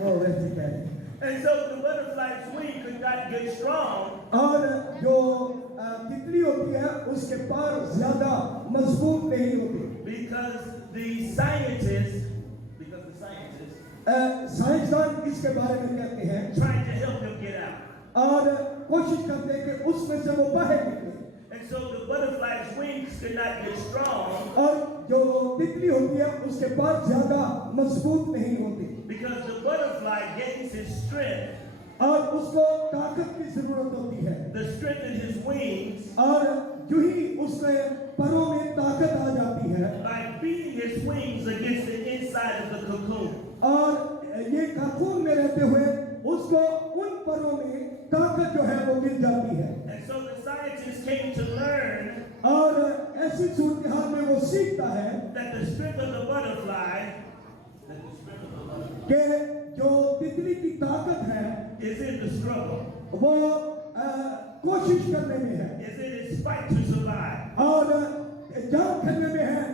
वो वैसे कह रहे हैं। And so the butterfly's wing could not get strong और जो तितली होती है उसके पर ज्यादा मजबूत नहीं होती, because the scientists साइंसदान इसके बारे में कहते हैं, trying to help him get out. और कोशिश करते हैं कि उसमें से वो बाहर निकले। And so the butterfly's wings could not get strong और जो तितली होती है उसके पर ज्यादा मजबूत नहीं होती, because the butterfly gains his strength, और उसको ताकत की जरूरत होती है। the strength in his wings, और जो ही उसके परों में ताकत आ जाती है, by beating his wings against the inside of the cocoon. और ये काकून में रहते हुए उसको उन परों में ताकत जो है वो मिल जाती है। And so the scientists came to learn और ऐसी सूरत हाल में वो सीखता है that the strength of the butterfly कि जो तितली की ताकत है is in the struggle, वो कोशिश करने में है, is in his fight to survive, और जंग करने में है,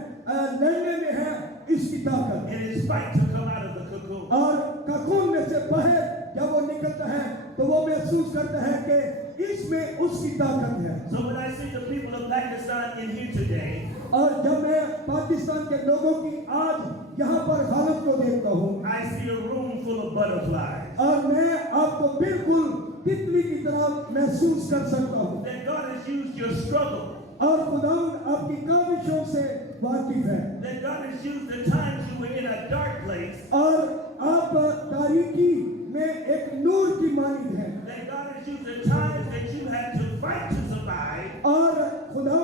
लड़ने में है इसकी ताकत, in his fight to come out of the cocoon. और काकून में से बाहर जब वो निकलता है तो वो महसूस करता है कि इसमें उसकी ताकत है। So when I see the people of Pakistan in here today, और जब मैं पाकिस्तान के लोगों की आज यहाँ पर हालत को देखता हूँ, I see a room full of butterflies. और मैं आपको बिल्कुल तितली की तरह महसूस कर सकता हूँ, That God has used your struggle. और खुदा आपकी काविशों से वाकिफ है, That God has used the times you were in a dark place. और आप तारीकी में एक नूर की मानिंद है, That God has used the times that you had to fight to survive. और खुदा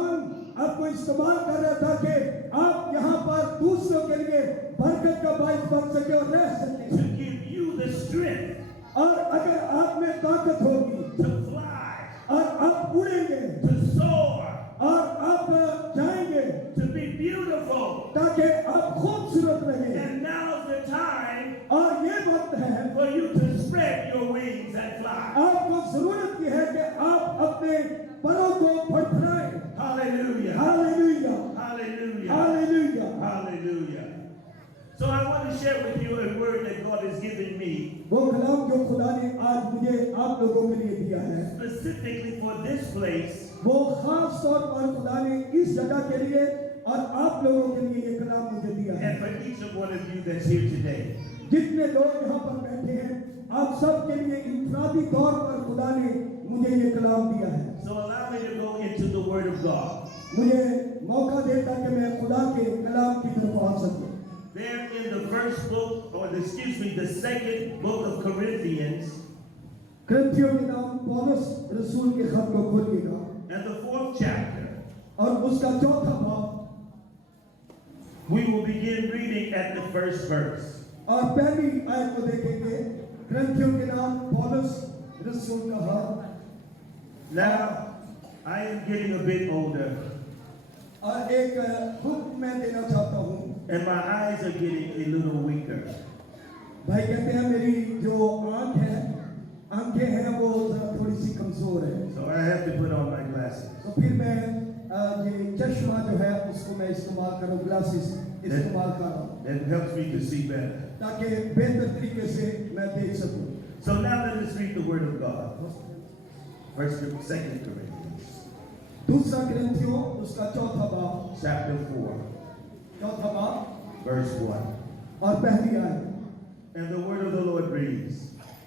आपको इस्तेमाल कर रहा था कि आप यहाँ पर दूसरों के लिए बरकत का बाइस बन सके और रह सके, To give you the strength और अगर आप में ताकत होगी to fly, और आप उड़ेंगे to soar, और आप जाएंगे to be beautiful. ताकि आप खूबसूरत रहें, And now's the time और ये वक्त है for you to spread your wings and fly. आपको जरूरत की है कि आप अपने परों को फड़फड़ाएं। Hallelujah. Hallelujah, Hallelujah. Hallelujah. Hallelujah. So I want to share with you a word that God has given me वो कलाम जो खुदा ने आज मुझे आप लोगों के लिए दिया है, specifically for this place, वो खास तौर पर खुदा ने इस जगह के लिए और आप लोगों के लिए ये कलाम मुझे दिया है। and for each of one of you that's here today. जितने लोग यहाँ पर बैठे हैं, आप सब के लिए इंफरादी तौर पर खुदा ने मुझे ये कलाम दिया है। So allow me to go into the Word of God. मुझे मौका देता कि मैं खुदा के कलाम की तरफ आ सकूं। There in the first book, or the second book of Corinthians, करंथियों के नाम पौलुस रसूल के खत को खोलिएगा, and the 4th chapter, और उसका चौथा भाग, we will begin reading at the first verse. और पहली आयत को देखेंगे। करंथियों के नाम पौलुस रसूल का खत। Now, I am getting a bit older, और एक हुक्म मैं देना चाहता हूँ। and my eyes are getting a little weaker. भाई कहते हैं मेरी जो आंखें हैं वो जरा थोड़ी सी कमजोर है, So I have to put on my glasses. तो फिर मैं ये चश्मा जो है उसको मैं इस्तेमाल करूँ, ग्लासेस इस्तेमाल कर रहा हूँ, That helps me to see better. ताकि बेहतर तरीके से मैं देख सकूँ। So now let us read the Word of God. First, 2 Corinthians, दूसरा करंथियों उसका चौथा भाग, chapter 4, चौथा भाग verse 1. और पहली आयत। And the word of the Lord reads,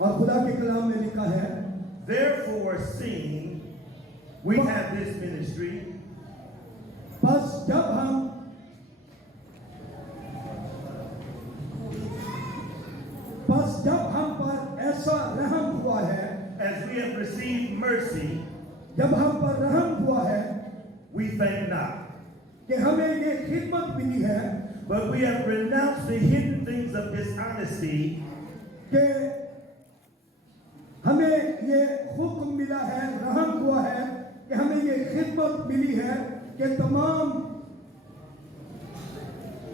और खुदा के कलाम में लिखा है, Therefore, seeing we have this ministry, बस जब हम पर ऐसा रहम हुआ है, as we have received mercy, जब हम पर रहम हुआ है we faint not. कि हमें ये खिदमत मिली है But we have renounced the hidden things of dishonesty, कि हमें ये हुक्म मिला है, रहम हुआ है कि हमें ये खिदमत मिली है कि तमाम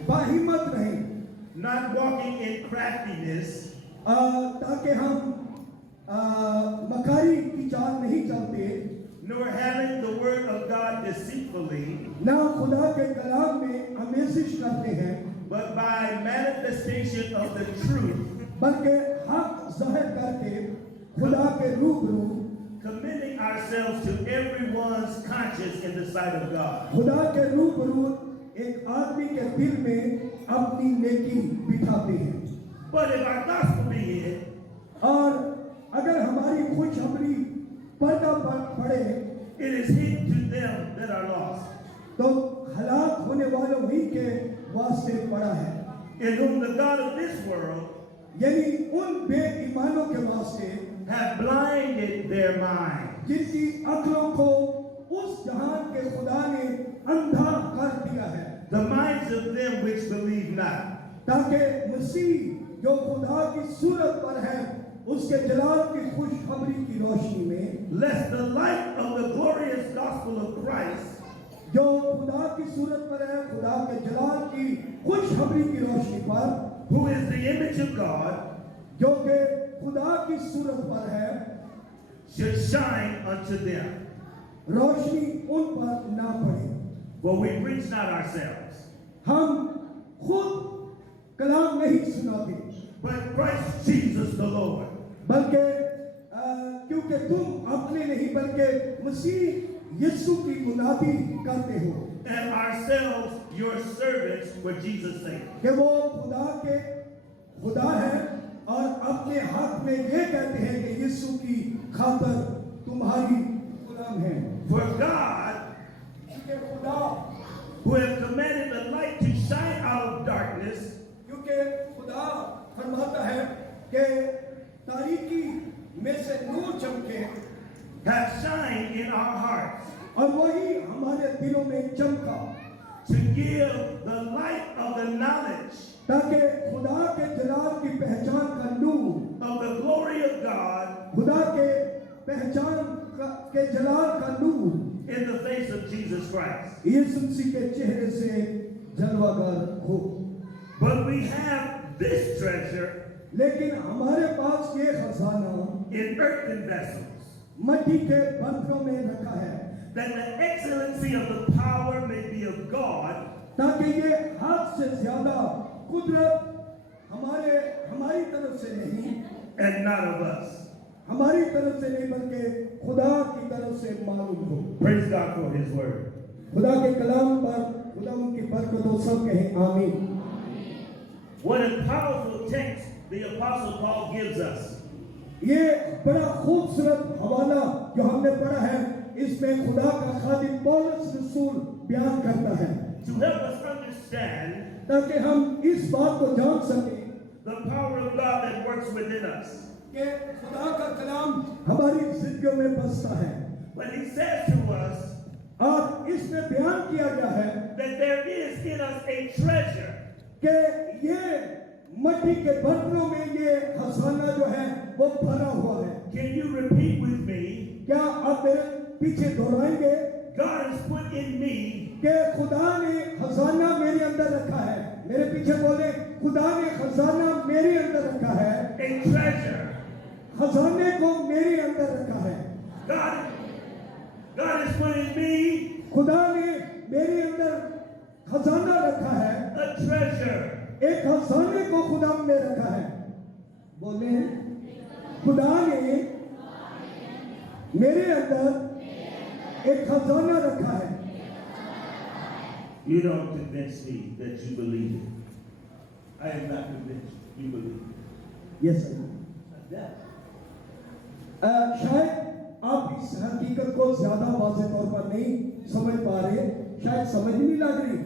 बाहिमत रहें, not walking in craftiness, ताकि हम मकारी की चाल नहीं चलते, nor having the word of God deceitfully, ना खुदा के कलाम में आमेजिश करते हैं, but by manifestation of the truth, बल्कि हक ज़ाहिर करके खुदा के रूबरू committing ourselves to everyone's conscience in the sight of God. खुदा के रूबरू एक आदमी के दिल में अपनी नेकी बिठाते हैं. But if our gospel be hid, और अगर हमारी खुशखबरी पर्दा पर पड़े it is hid to them that are lost, तो हलाक होने वालों ही के वास्ते पड़ा है. in whom the God of this world यानी उन बेईमानों के वास्ते have blinded their mind, जिनकी अक्लों को उस जहान के खुदा ने अंधा कर दिया है, the minds of them which believe not, ताकि मसीह जो खुदा की सूरत पर है उसके जलाल की खुशखबरी की रोशनी में, lest the light of the glorious gospel of Christ, जो खुदा की सूरत पर है, खुदा के जलाल की खुशखबरी की रोशनी पर, who is the image of God, जो कि खुदा की सूरत पर है, should shine unto them. रोशनी उन पर ना पड़े. For we preach not ourselves, हम खुद कलाम नहीं सुनाते, but Christ Jesus the Lord, बल्कि क्योंकि तुम अपने नहीं बल्कि मसीह यीशु की मुनादी करते हो and ourselves your servants for Jesus' sake. कि वो खुदा के खुदा है और अपने हक में ये कहते हैं कि यीशु की खातर तुम्हारी गुलाम हैं. For God, क्योंकि खुदा, who have commanded the light to shine out of darkness, क्योंकि खुदा फरमाता है कि तारीकी में से नूर चमके, hath shined in our hearts और वही हमारे दिलों में चमका, to give the light of the knowledge ताकि खुदा के जलाल की पहचान का नूर, of the glory of God खुदा के पहचान के जलाल का नूर in the face of Jesus Christ. यीशु मसीह के चेहरे से जलवागर हो. But we have this treasure लेकिन हमारे पास ये खजाना in earthen vessels, मट्टी के बर्तनों में रखा है, that the excellency of the power may be of God ताकि ये हद से ज्यादा कुदरत हमारी तरफ से नहीं, and not of us. हमारी तरफ से नहीं बल्कि खुदा की तरफ से मालूम हो. Praise God for His word. खुदा के कलाम पर खुदा उनकी बरकतों सब कहें आमीन. What a powerful text the Apostle Paul gives us. ये बड़ा खूबसूरत हवाला जो हमने पढ़ा है, इसमें खुदा का खादिम पौलुस रसूल बयान करता है To help us understand ताकि हम इस बात को जान सकें the power of God that works within us. कि खुदा का कलाम हमारी जिंदगियों में बसता है. But he says to us और इसमें बयान किया गया है that there is in us a treasure कि ये मट्टी के बर्तनों में ये खजाना जो है वो भरा हुआ है. Can you repeat with me? क्या आप मेरे पीछे दोहराएंगे God has put in me कि खुदा ने खजाना मेरे अंदर रखा है. मेरे पीछे बोले, खुदा ने खजाना मेरे अंदर रखा है, a treasure. खजाने को मेरे अंदर रखा है. God has put in me खुदा ने मेरे अंदर खजाना रखा है, a treasure. एक खजाने को खुदा ने रखा है. बोले, खुदा ने मेरे अंदर एक खजाना रखा है. You don't convince me that you believe it. I am not convinced you believe it. Yes, I do. शायद आप इस हकीकत को ज्यादा वाज़ेह तौर पर नहीं समझ पा रहे, शायद समझ नहीं लग रही.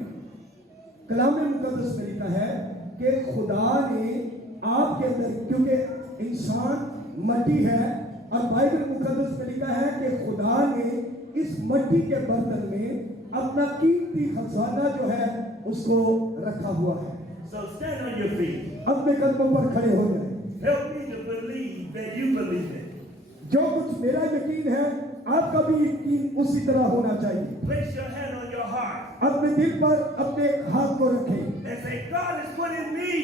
कलाम मुकद्दस में लिखा है कि खुदा ने आपके अंदर, क्योंकि इंसान मट्टी है, और बाइबल मुकद्दस में लिखा है कि खुदा ने इस मट्टी के बर्तन में अपना कीमती खजाना जो है उसको रखा हुआ है. So stand on your feet. अपने कदमों पर खड़े हो जाए. Help me to believe that you believe it. जो कुछ मेरा यकीन है, आपका भी यकीन उसी तरह होना चाहिए. Place your hand on your heart अपने दिल पर अपने हाथ को रखें and say, God has put in me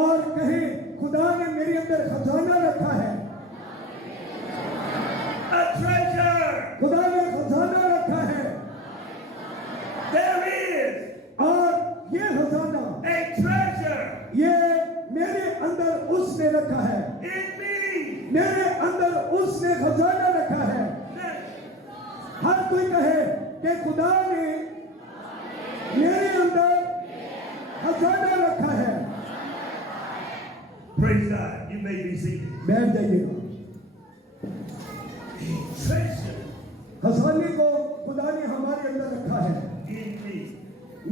और कहें, खुदा ने मेरे अंदर खजाना रखा है, a treasure. खुदा ने खजाना रखा है. There is और ये खजाना, a treasure ये मेरे अंदर उसने रखा है. in मेरे अंदर उसने खजाना रखा है। हर कोई कहे कि खुदा ने मेरे अंदर खजाना रखा है। Praise God. You may be seated. बैठ जाइएगा। Treasure खजाने को खुदा ने हमारे अंदर रखा है। in me.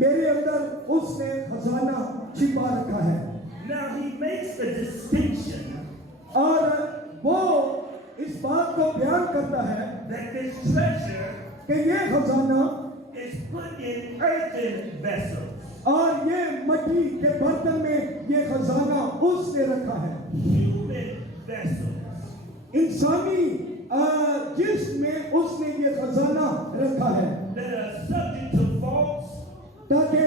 मेरे अंदर उसने खजाना छिपा रखा है। Now he makes a distinction और वो इस बात को बयान करता है that this treasure कि ये खजाना is put in earthen vessels. और ये मिट्टी के बर्तन में ये खजाना उसने रखा है। Human vessels. इंसानी जिसमें उसने ये खजाना रखा है That are subject to faults, ताकि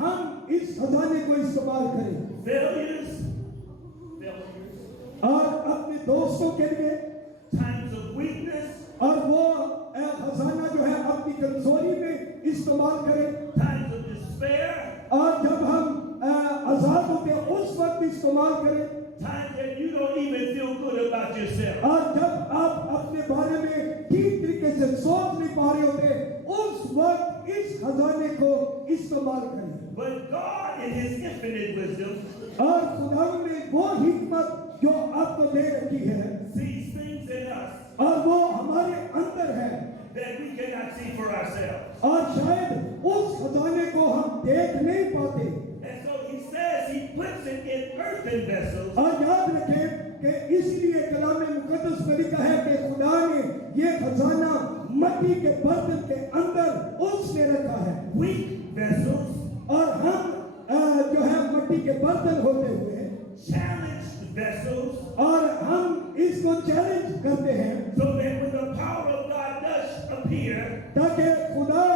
हम इस खजाने को इस्तेमाल करें failures, और अपने दोस्तों के लिए, times of weakness, और वो खजाना जो है अपनी कमजोरी में इस्तेमाल करें, times of despair, और जब हम आजाद होते हैं उस वक्त इस्तेमाल करें, times that you don't even feel good about yourself. और जब आप अपने बारे में ठीक तरीके से सोच नहीं पा रहे होते उस वक्त इस खजाने को इस्तेमाल करें। But God in his infinite wisdom और खुदा ने वो हिकमत जो आपको दे रखी है sees things in us और वो हमारे अंदर है that we cannot see for ourselves. और शायद उस खजाने को हम देख नहीं पाते। And so he says he puts it in earthen vessels और याद रखें कि इसलिए कलाम मुकद्दस में लिखा है कि खुदा ने ये खजाना मिट्टी के बर्तन के अंदर उसने रखा है। weak vessels, और हम जो है मिट्टी के बर्तन होते हुए challenged vessels, और हम इसको चैलेंज करते हैं so that when the power of God does appear, ताकि खुदा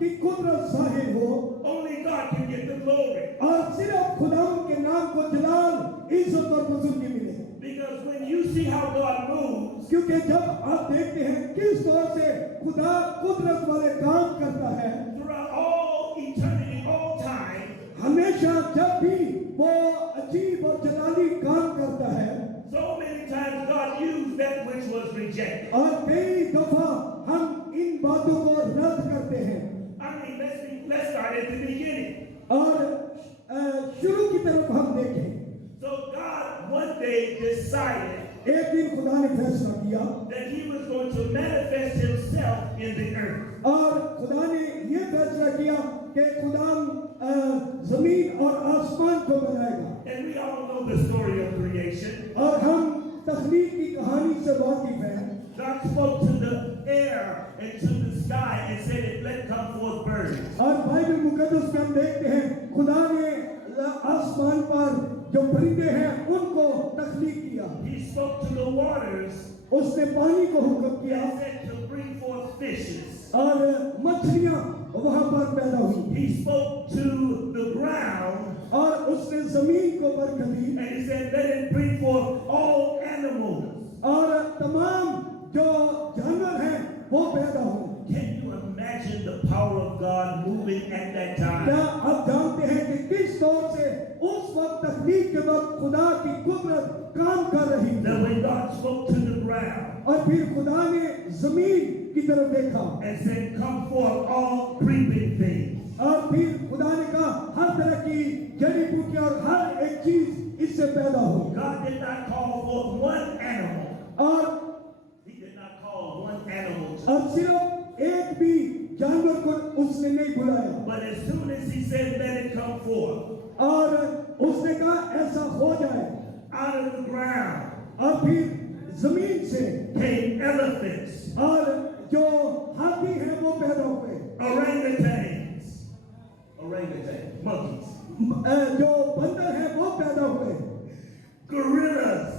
की कुदरत जाहिर हो only God can get the glory. और सिर्फ खुदा के नाम को जलाल इज्जत और बुजुर्गी मिले। Because when you see how God moves, क्योंकि जब आप देखते हैं किस तरह से खुदा कुदरत वाले काम करता है throughout all eternity, all time, हमेशा जब भी वो अजीब और जलाली काम करता है so many times God used that which was rejected. और कई दफा हम इन बातों को रद्द करते हैं। I mean, let's start at the beginning. और शुरू की तरफ हम देखें So God one day decided एक दिन खुदा ने फैसला किया that he was going to manifest himself in the earth. और खुदा ने ये फैसला किया कि खुदा जमीन और आसमान को बनाएगा। And we all know the story of creation. और हम तख्लीक की कहानी से वाकिफ हैं। God spoke to the air and to the sky and said, let come forth birds. और बाइबल मुकद्दस में हम देखते हैं खुदा ने आसमान पर जो परिंदे हैं उनको तख्लीक किया। He spoke to the waters उसने पानी को हुक्म किया and said to bring forth fishes. और मछलियां वहां पर पैदा हुई। He spoke to the ground और उसने जमीन को बरकत दी and he said, let it bring forth all animals. और तमाम जो जानवर हैं वो पैदा हुए। Can you imagine the power of God moving at that क्या time? आप जानते हैं कि किस तौर से उस वक्त तख्लीक के वक्त खुदा की कुदरत काम कर रही थी? That when God spoke to the ground और फिर खुदा ने जमीन की तरफ देखा and said, come forth all creeping things. और फिर खुदा ने कहा हर तरह की जड़ी बूटियां और हर एक चीज इससे पैदा हो। God did not call forth one animal. और He did not call one animal. अब सिर्फ एक भी जानवर को उसने नहीं बुलाया But as soon as he said, let it come forth और उसने कहा ऐसा हो जाए। out of the ground और फिर जमीन से came elephants, और जो हाथी है वो पैदा हुए, orangutans, monkeys, जो बंदर है वो पैदा हुए, gorillas,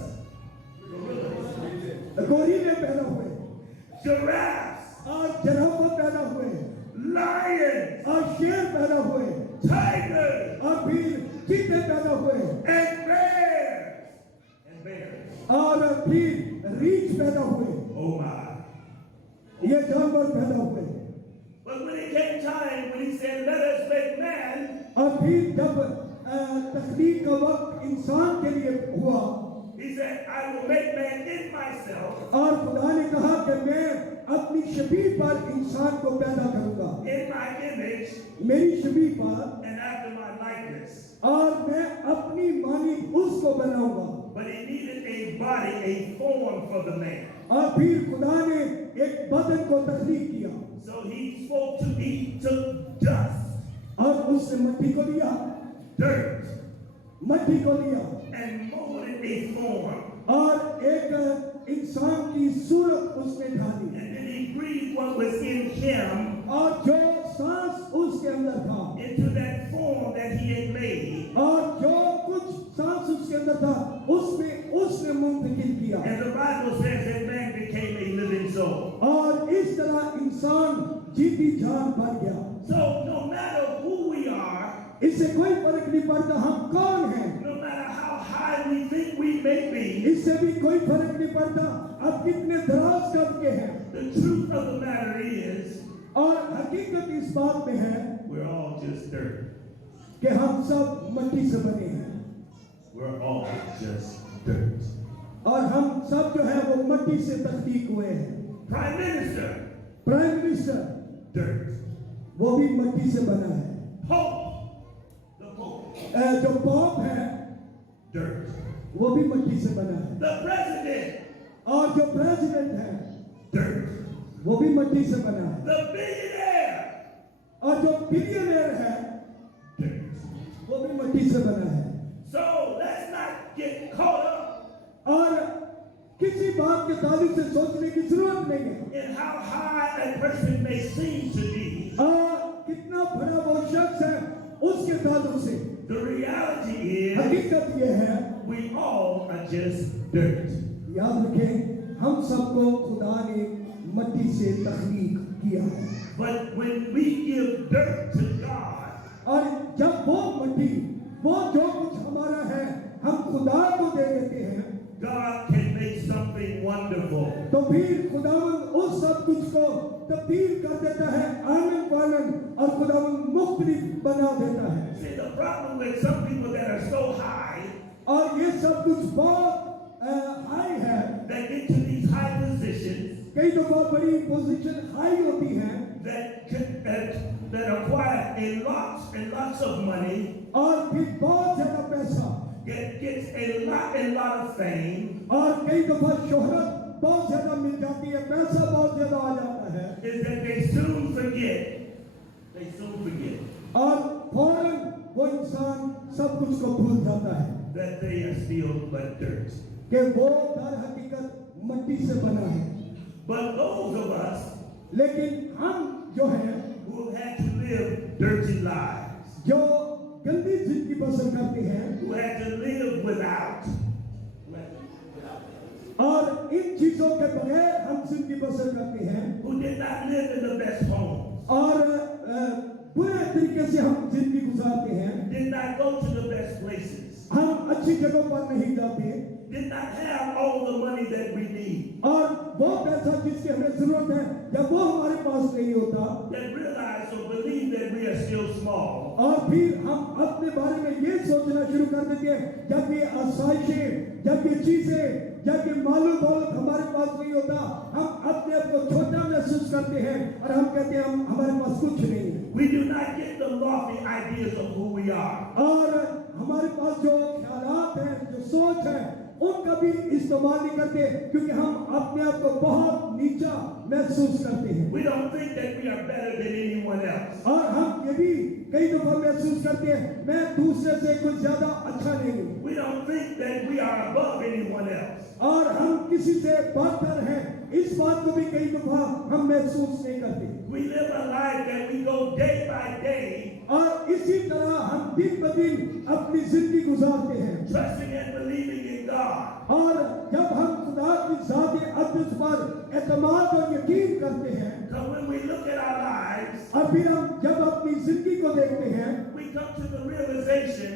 गोरीले पैदा हुए giraffes, और जिराफ पैदा हुए lions, और शेर पैदा हुए tigers, और फिर चीते पैदा हुए and bears. और फिर रीछ पैदा हुए। Oh my. ये जानवर पैदा हुए But when it came time, when he said, let us make man, और फिर जब तख्लीक का वक्त इंसान के लिए हुआ He said, I will make man in myself, और खुदा ने कहा कि मैं अपनी शबीह पर इंसान को पैदा करूंगा, in my image, मेरी शबीह पर, and after my likeness. और मैं अपनी मानी उसको बनाऊंगा। But he needed a body, a form for the man. और फिर खुदा ने एक बदन को तख्लीक किया, So he spoke to he took dust, और उसने मिट्टी को लिया, dirt, मिट्टी को लिया, and molded a form. और एक इंसान की सूरत उसने ढाली, And then he breathed what was in him और जो सांस उसके अंदर था, into that form that he had made. और जो कुछ सांस उसके अंदर था उसमें उसने मुंतकिल किया, And the Bible says that man became a living soul. और इस तरह इंसान जीती जान बन गया। So no matter who we are, इससे कोई फर्क नहीं पड़ता हम कौन हैं, no matter how high we think we may be, इससे भी कोई फर्क नहीं पड़ता अब कितने दराज कद के हैं, the truth of the matter is और हकीकत इस बात में है we're all just dirt. कि हम सब मिट्टी से बने हैं, We're all just dirt. और हम सब जो है वो मिट्टी से तख्लीक हुए हैं। Prime Minister, prime minister dirt. वो भी मिट्टी से बना है, Pope, the Pope, जो पॉप है dirt. वो भी मिट्टी से बना है, The President, और जो प्रेसिडेंट है dirt. वो भी मिट्टी से बना है, The billionaire, और जो बिलियनर है dirt. वो भी मिट्टी से बना है। So let's not get caught up और किसी बात के ताल्लुक से सोचने की जरूरत नहीं है in how high a person may seem to be. और कितना बड़ा वो शख्स है उसके ताल्लुक से। The reality is हकीकत ये है, we all are just dirt. याद रखें हम सबको खुदा ने मिट्टी से तख्लीक किया है, But when we give dirt to God, और जब वो मिट्टी वो जो कुछ हमारा है हम खुदा को दे देते हैं, God can make something wonderful. तो फिर खुदावंद उस सब कुछ को तब्दील कर देता है आनंद पानंद, और खुदावंद मुख्तलिफ बना देता है। See, the problem with some people that are so high, और ये सब कुछ बहुत हाई है, that get to these high positions, कई दफा बड़ी पोजीशन हाई होती है that acquire a lots and lots of money, और फिर बहुत ज्यादा पैसा, gets a lot of fame, और कई दफा शोहरत बहुत ज्यादा मिल जाती है, पैसा बहुत ज्यादा आ जाता है, is that they soon forget और फौरन वो इंसान सब कुछ को भूल जाता है that they are still but dirt. कि वो दर हकीकत मिट्टी से बना है। But those of us लेकिन हम जो हैं who have had to live dirty lives, जो गंदी जिंदगी बसर करते हैं, who had to live without, और इन चीजों के बगैर हम जिंदगी बसर करते हैं, who did not live in the best homes, और बुरे तरीके से हम जिंदगी गुजारते हैं, did not go to the best places, हम अच्छी जगहों पर नहीं जाते, did not have all the money that we need, और वो पैसा जिसकी हमें जरूरत है जब वो हमारे पास नहीं होता, that realize or believe that we are still small, और फिर हम अपने बारे में ये सोचना शुरू कर देते हैं जब ये आसाइशें, जब ये चीजें, जब ये मालूम दौलत हमारे पास नहीं होता, हम अपने आप को छोटा महसूस करते हैं और हम कहते हैं हम हमारे पास कुछ नहीं है। we do not get the lofty ideas of who we are. और हमारे पास जो ख्यालात हैं, जो सोच है, उनका भी इस्तेमाल नहीं करते क्योंकि हम अपने आप को बहुत नीचा महसूस करते हैं। We don't think that we are better than anyone else. और हम ये भी कई दफा महसूस करते हैं मैं दूसरे से कुछ ज्यादा अच्छा नहीं हूँ, We don't think that we are above anyone else. और हम किसी से बढ़कर हैं, इस बात को भी कई दफा हम महसूस नहीं करते। We live a life that we go day by day, और इसी तरह हम दिन ब दिन अपनी जिंदगी गुजारते हैं, trusting and believing in God. और जब हम खुदा की ज़ात अक़दस पर एतमाद और यकीन करते हैं, So when we look at our lives, और फिर हम जब अपनी जिंदगी को देखते हैं, we come to the realization,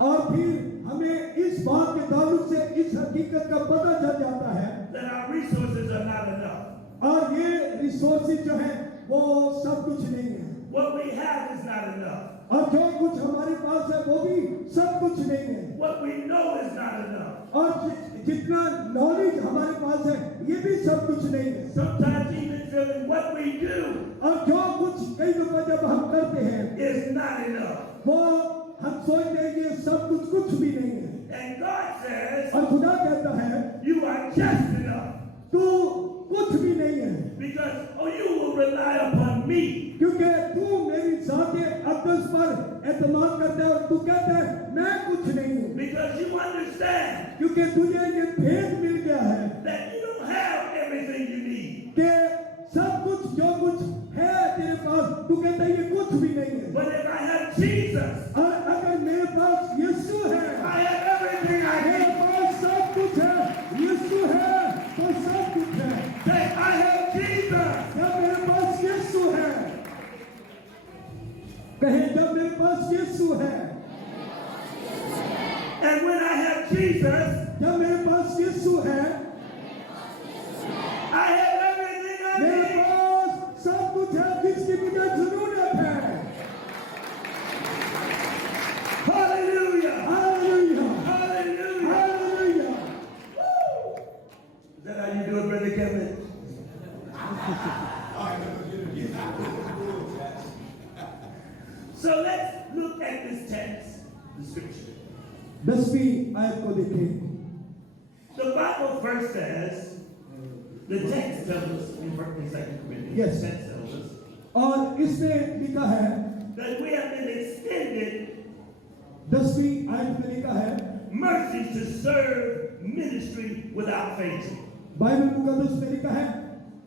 और फिर हमें इस बात के ताल्लुक से इस हकीकत का पता चल जाता है that our resources are not enough. और ये रिसोर्सेज जो हैं वो सब कुछ नहीं है, What we have is not enough. और जो कुछ हमारे पास है वो भी सब कुछ नहीं है, What we know is not enough. और जितना नॉलेज हमारे पास है ये भी सब कुछ नहीं है। Sometimes even feeling what we do और जो कुछ कई दफा जब हम करते हैं is not enough. वो हम सोचते हैं कि सब कुछ भी नहीं है, And God says, और खुदा कहता है you are just enough. तू कुछ भी नहीं है, Because, you will rely upon me. क्योंकि तू मेरी ज़ाते अक़दस पर एतमाद करता है और तू कहता है मैं कुछ नहीं हूँ, Because you understand क्योंकि तुझे ये भेद मिल गया है that you don't have everything you need. कि सब कुछ जो कुछ है तेरे पास, तू कहता है ये कुछ भी नहीं है, But if I have Jesus, और अगर मेरे पास यीशु है, I have everything I मेरे need. पास सब कुछ है, यीशु है तो सब कुछ है। Say, I have Jesus. जब मेरे पास यीशु है, कहे जब मेरे पास यीशु है, And when I have Jesus, जब मेरे पास यीशु है, I have everything I मेरे need. पास सब कुछ है जिसकी मुझे जरूरत है। Hallelujah. Hallelujah, Hallelujah. Hallelujah. Is that how you do it, Brother Kevin? So let's look at this text, the scripture. 10वीं आयत को देखें। The Bible first says, the text tells us in 2 Corinthians, Yes. the text tells us और इसमें लिखा है, that we have been extended 10वीं आयत में लिखा है, mercy to serve ministry without fainting. Bible मुकद्दस में लिखा है,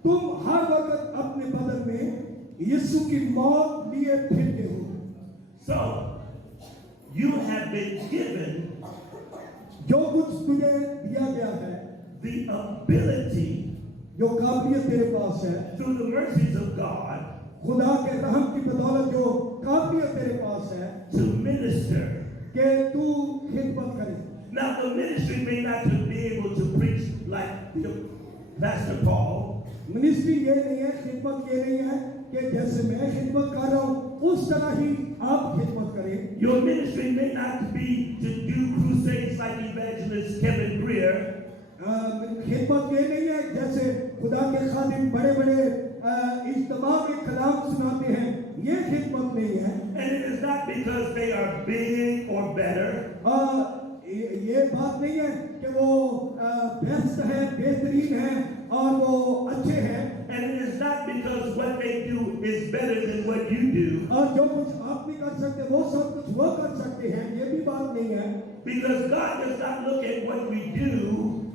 तुम हर वक्त अपने बदन में यीशु की मौत लिए फिरते हो। So, you have been given जो कुछ तुझे दिया गया है, the ability जो काबिलियत तेरे पास है, through the mercies of God खुदा के रहम की बदौलत जो काबिलियत तेरे पास है to minister. कि तू खिदमत करे। Now, the ministry may not to be able to preach like the Pastor Paul, ministry ये नहीं है, खिदमत ये नहीं है कि जैसे मैं खिदमत कर रहा हूँ उस तरह ही आप खिदमत करें। your ministry may not be to do crusades like evangelist Kevin Greer, खिदमत ये नहीं है जैसे खुदा के खादिम बड़े-बड़े इज्तिमा में कलाम सुनाते हैं, ये खिदमत नहीं है। and it is not because they are big or better, ये बात नहीं है कि वो बेस्ट है, बेहतरीन है और वो अच्छे हैं, and it is not because what they do is better than what you do, और जो कुछ आप नहीं कर सकते वो सब कुछ वो कर सकते हैं, ये भी बात नहीं है। because God does not look at what we do,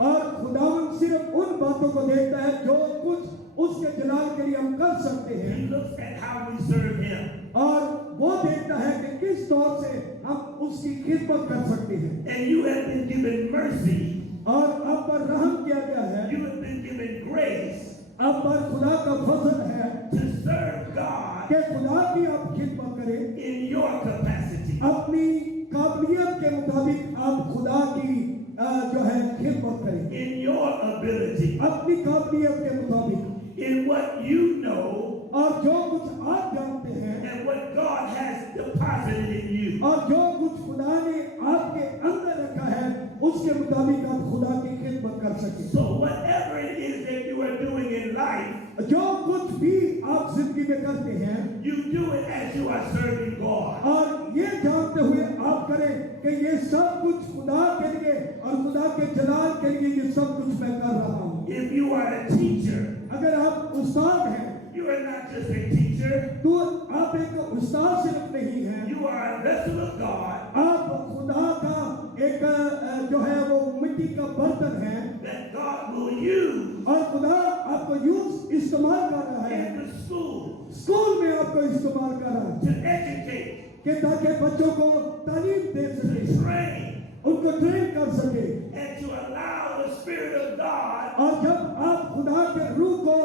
और खुदावंद सिर्फ उन बातों को देखता है जो कुछ उसके जलाल के लिए हम कर सकते He हैं, looks at how we serve Him. और वो देखता है कि किस तौर से हम उसकी खिदमत कर सकते हैं। And you have been given mercy, और आप पर रहम किया गया है, you have been given grace आप पर खुदा का फजल है to serve God कि खुदा की आप खिदमत करें, in your capacity. अपनी काबिलियत के मुताबिक आप खुदा की जो है खिदमत करें, In your ability, अपनी काबिलियत के मुताबिक, in what you know, और जो कुछ आप जानते हैं and what God has deposited in you. और जो कुछ खुदा ने आपके अंदर रखा है उसके मुताबिक आप खुदा की खिदमत कर सकें। So whatever it is that you are doing in life, जो कुछ भी आप जिंदगी में करते हैं, you do it as you are serving God. और ये जानते हुए आप करें कि ये सब कुछ खुदा के लिए और खुदा के जलाल के लिए ये सब कुछ मैं कर रहा हूँ। If you are a teacher, अगर आप उस्ताद हैं, you are not just a teacher, तो आप एक उस्ताद सिर्फ नहीं हैं, you are a vessel of God आप खुदा का एक जो है वो मिट्टी का बर्तन है, that God will use और खुदा आपको यूज इस्तेमाल कर रहा है, in the school स्कूल में आपको इस्तेमाल कर रहा है to educate, कि ताकि बच्चों को तालीम दे to सके, train, उनको ट्रेन कर सके, and to allow the Spirit of God और जब आप खुदा के रूह को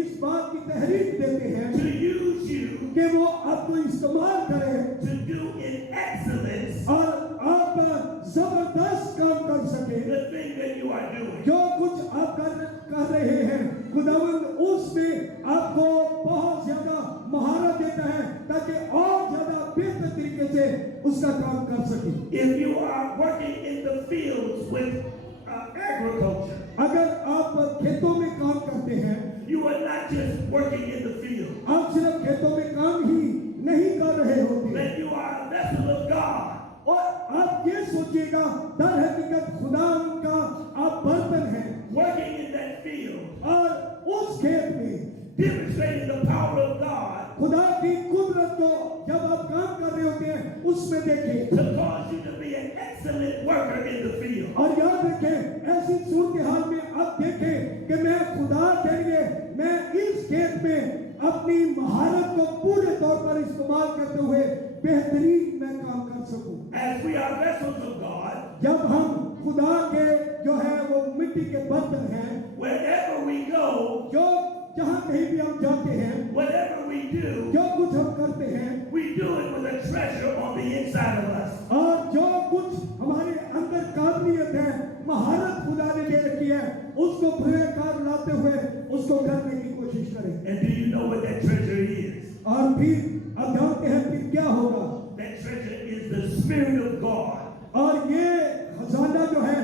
इस बात की तहरीक देते हैं to use you कि वो आपको इस्तेमाल करे to do in excellence और आप जबरदस्त काम कर सके, the thing that you are doing. जो कुछ आप कर रहे हैं, खुदावंद उसमें आपको बहुत ज्यादा महारत देता है ताकि और ज्यादा बेहतर तरीके उसका काम कर सके। If you are working in the fields with agriculture, अगर आप खेतों में काम करते हैं, you are not just working in the field. आप सिर्फ खेतों में काम ही नहीं कर रहे होते, That you are a vessel of God. और आप ये सोचिएगा दर हकीकत खुदा का आप बर्तन हैं, Working in that field, और उस खेत में demonstrating the power of God खुदा की कुदरत को जब आप काम कर रहे होते हैं उसमें देखें, to cause you to be an excellent worker in the field. और याद रखें ऐसी सूरत हाल में आप देखें कि मैं खुदा के लिए मैं इस खेत में अपनी महारत को पूरे तौर पर इस्तेमाल करते हुए बेहतरीन मैं काम कर सकूं। As we are vessels of God, जब हम खुदा के जो है वो मिट्टी के बर्तन हैं, wherever we go, जो जहाँ कहीं भी हम जाते हैं, whatever we do, जो कुछ हम करते हैं, we do it with a treasure on the inside of us. और जो कुछ हमारे अंदर काबिलियत है, महारत खुदा ने दे रखी है, उसको पूरे कार लाते हुए उसको करने की कोशिश करें। And do you know what that treasure is? और फिर अब जानते हैं फिर क्या होगा? That treasure is the Spirit of God. और ये खजाना जो है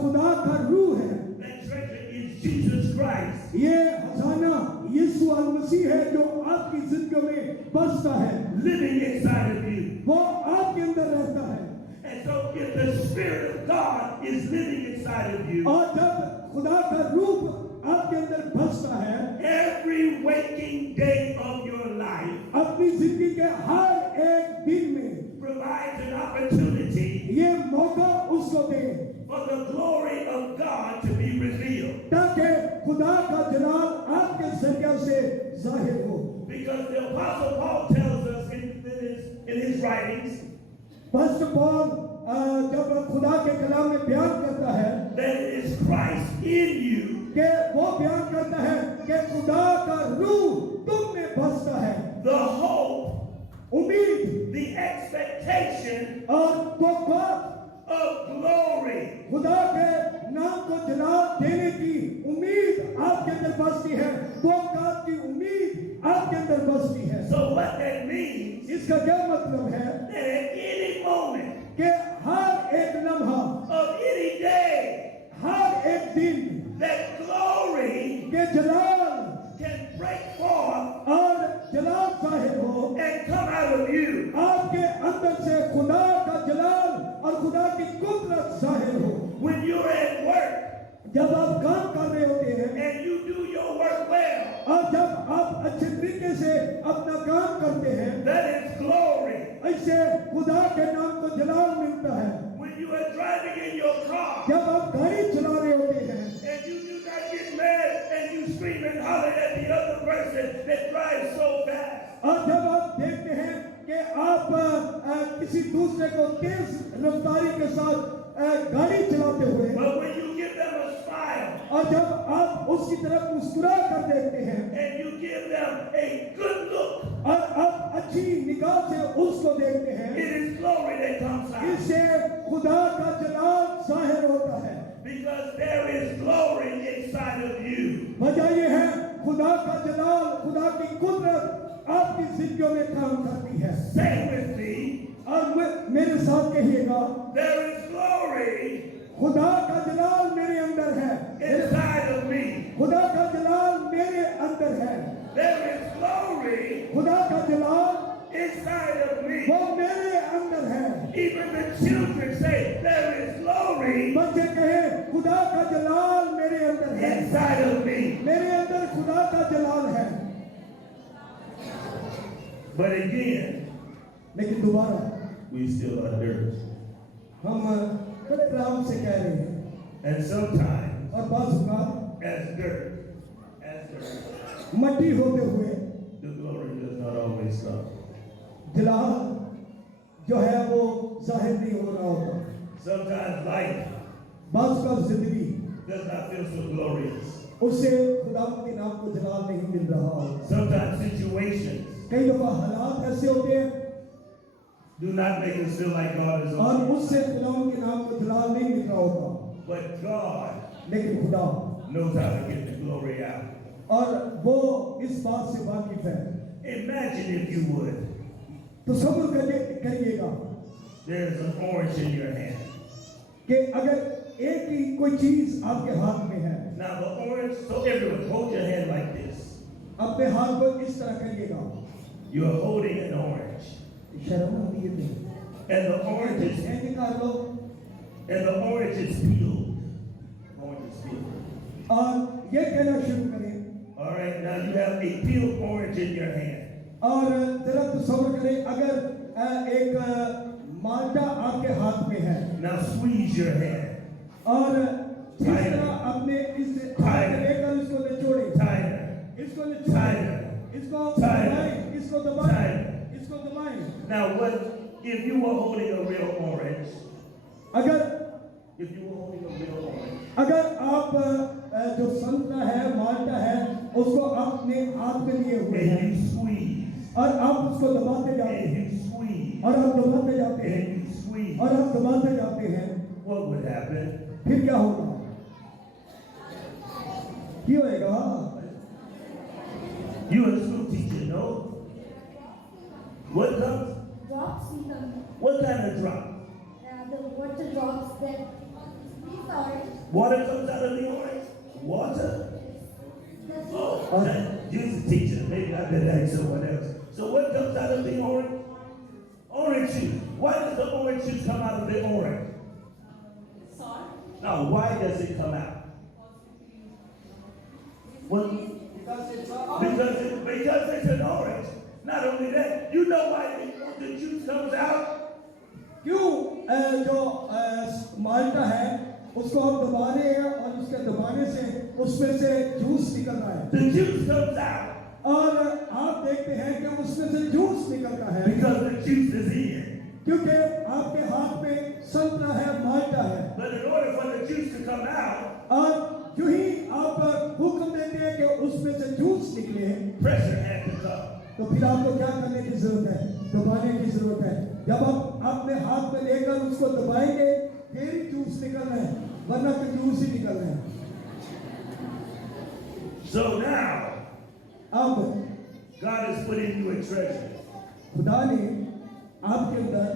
खुदा का रूह है। That treasure is Jesus Christ. ये खजाना यीशु मसीह है जो आपकी जिंदगी में बसता है, living inside of you. वो आपके अंदर रहता है। And so if the Spirit of God is living inside of you, और जब खुदा का रूप आपके अंदर बसता है, every waking day of your life अपनी जिंदगी के हर एक दिन में provides an opportunity ये मौका उसको दे for the glory of God to be revealed. ताकि खुदा का जलाल आपके जरिए से जाहिर हो। Because the Apostle Paul tells us in his writings first Paul जब खुदा के कलाम में बयान करता है that it is Christ in you, कि वो बयान करता है कि खुदा का रूह तुम में बसता है, the hope, उम्मीद, the expectation और तो of glory. खुदा के नाम को जलाल देने की उम्मीद आपके अंदर बसती है, वो काम की उम्मीद आपके अंदर बसती है। So what that means इसका क्या मतलब है that at any moment कि हर एक लम्हा, of any day, हर एक दिन that glory के जलाल can break forth और जलाल जाहिर हो, and come out of you. आपके अंदर से खुदा का जलाल और खुदा की कुदरत जाहिर हो। When you're at work जब आप काम कर रहे होते हैं and you do your work well, और जब आप अच्छे तरीके से अपना काम करते हैं, that is glory. ऐसे खुदा के नाम को जलाल मिलता है। When you are driving in your car जब आप गाड़ी चला रहे होते हैं and you do not get mad and you scream and holler at the other person that drives so fast, और जब आप देखते हैं कि आप किसी दूसरे को तेज रफ्तारी के साथ गाड़ी चलाते हुए, but when you give them a smile और जब आप उसकी तरफ मुस्कुरा कर देखते हैं and you give them a good look, और आप अच्छी निगाह से उसको देखते हैं, it is glory that comes out. इससे खुदा का जलाल जाहिर होता है। Because there is glory inside of you. वजह यह है खुदा का जलाल, खुदा की कुदरत आपकी जिंदगी में काम करती है। Say with me, और मेरे साथ कहिएगा, there is glory खुदा का जलाल मेरे अंदर है, inside of me. खुदा का जलाल मेरे अंदर है, There is glory खुदा का जलाल inside of me. वो मेरे अंदर है। Even the children say, there is glory बच्चे कहे खुदा का जलाल मेरे अंदर है, inside of me. मेरे अंदर खुदा का जलाल है। But again, लेकिन दोबारा we still are dirt. हम बड़े आराम से कह रहे हैं, And sometimes, और बात सुना as dirt, मट्टी होते हुए the glory does not always come. जलाल जो है वो जाहिर नहीं हो रहा होता। Sometimes life बात का जिंदगी does not feel so glorious. उससे खुदा के नाम को जलाल नहीं मिल रहा होता। Sometimes situations कई दफा हालात ऐसे होते हैं do not make us feel like God is और on. उससे खुदा के नाम को जलाल नहीं मिल रहा होता, But God लेकिन खुदा knows how to get the glory out. और वो इस बात से वाकिफ है। Imagine if you would, तो सब्र करिएगा there's an orange in your hand. कि अगर एक ही कोई चीज आपके हाथ में है, Now the orange, so everyone hold your hand like this. अपने हाथ को इस तरह करिएगा, You are holding an orange. शर्म आती है नहीं, And the orange is निकाल लो, peeled. Orange is peeled. और ये कहना शुरू करें, All right, now you have a peeled orange in your hand. और जरा तसव्वुर करें अगर एक माल्टा आपके हाथ में है, Now squeeze your hand. और इस तरह अपने इस हाथ में लेकर इसको निचोड़े, Tighter. इसको निचोड़े, इसको दबाएं, इसको दबाएं, इसको दबाएं। Now what if you were holding a real orange? अगर अगर आप जो संतरा है, माल्टा है, उसको अपने हाथ में लिए हुए And हैं you squeeze. और आप उसको दबाते जाते And हैं, you squeeze. और आप दबाते जाते हैं, And you squeeze. और आप दबाते जाते हैं, What would happen? फिर क्या होगा? क्या होएगा? You a school teacher, no? What comes? Drops become What kind of drop? the water drops that squeeze the orange. Water comes out of the orange? Water? Oh, you're the teacher. Maybe I better ask someone else. So what comes out of the orange? Orange juice. Why does the orange juice come out of the orange? Salt. Now, why does it come out? Well, because it's an orange. Not only that, you know why the juice comes out? क्यों जो माल्टा है उसको आप दबा रहे हैं और उसके दबाने से उसमें से जूस निकल रहा है, The juice comes out और आप देखते हैं कि उसमें से जूस निकलता है because the juice is in. क्योंकि आपके हाथ में संतरा है, माल्टा है, But in order for the juice to come out, और जो ही आप हुक्म देते हैं कि उसमें से जूस निकले, pressure had to come. तो फिर आपको क्या करने की जरूरत है? दबाने की जरूरत है। जब आप अपने हाथ में लेकर उसको दबाएंगे फिर ही जूस निकल रहे हैं, वरना तो जूस ही निकल रहे हैं। So now, अब God is putting you a treasure. खुदा ने आपके अंदर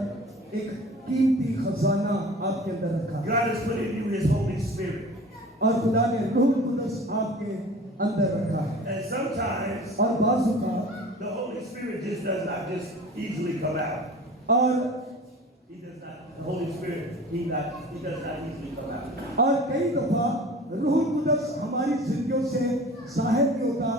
एक कीमती खजाना आपके अंदर रखा, God is putting you His Holy Spirit. और खुदा ने रूह कुदस आपके अंदर रखा, And sometimes और बाजू का the Holy Spirit just does not just easily come out. और He does not. The Holy Spirit, He does not easily come out. और कई दफा रूह कुदस हमारी जिंदगियों से जाहिर नहीं होता,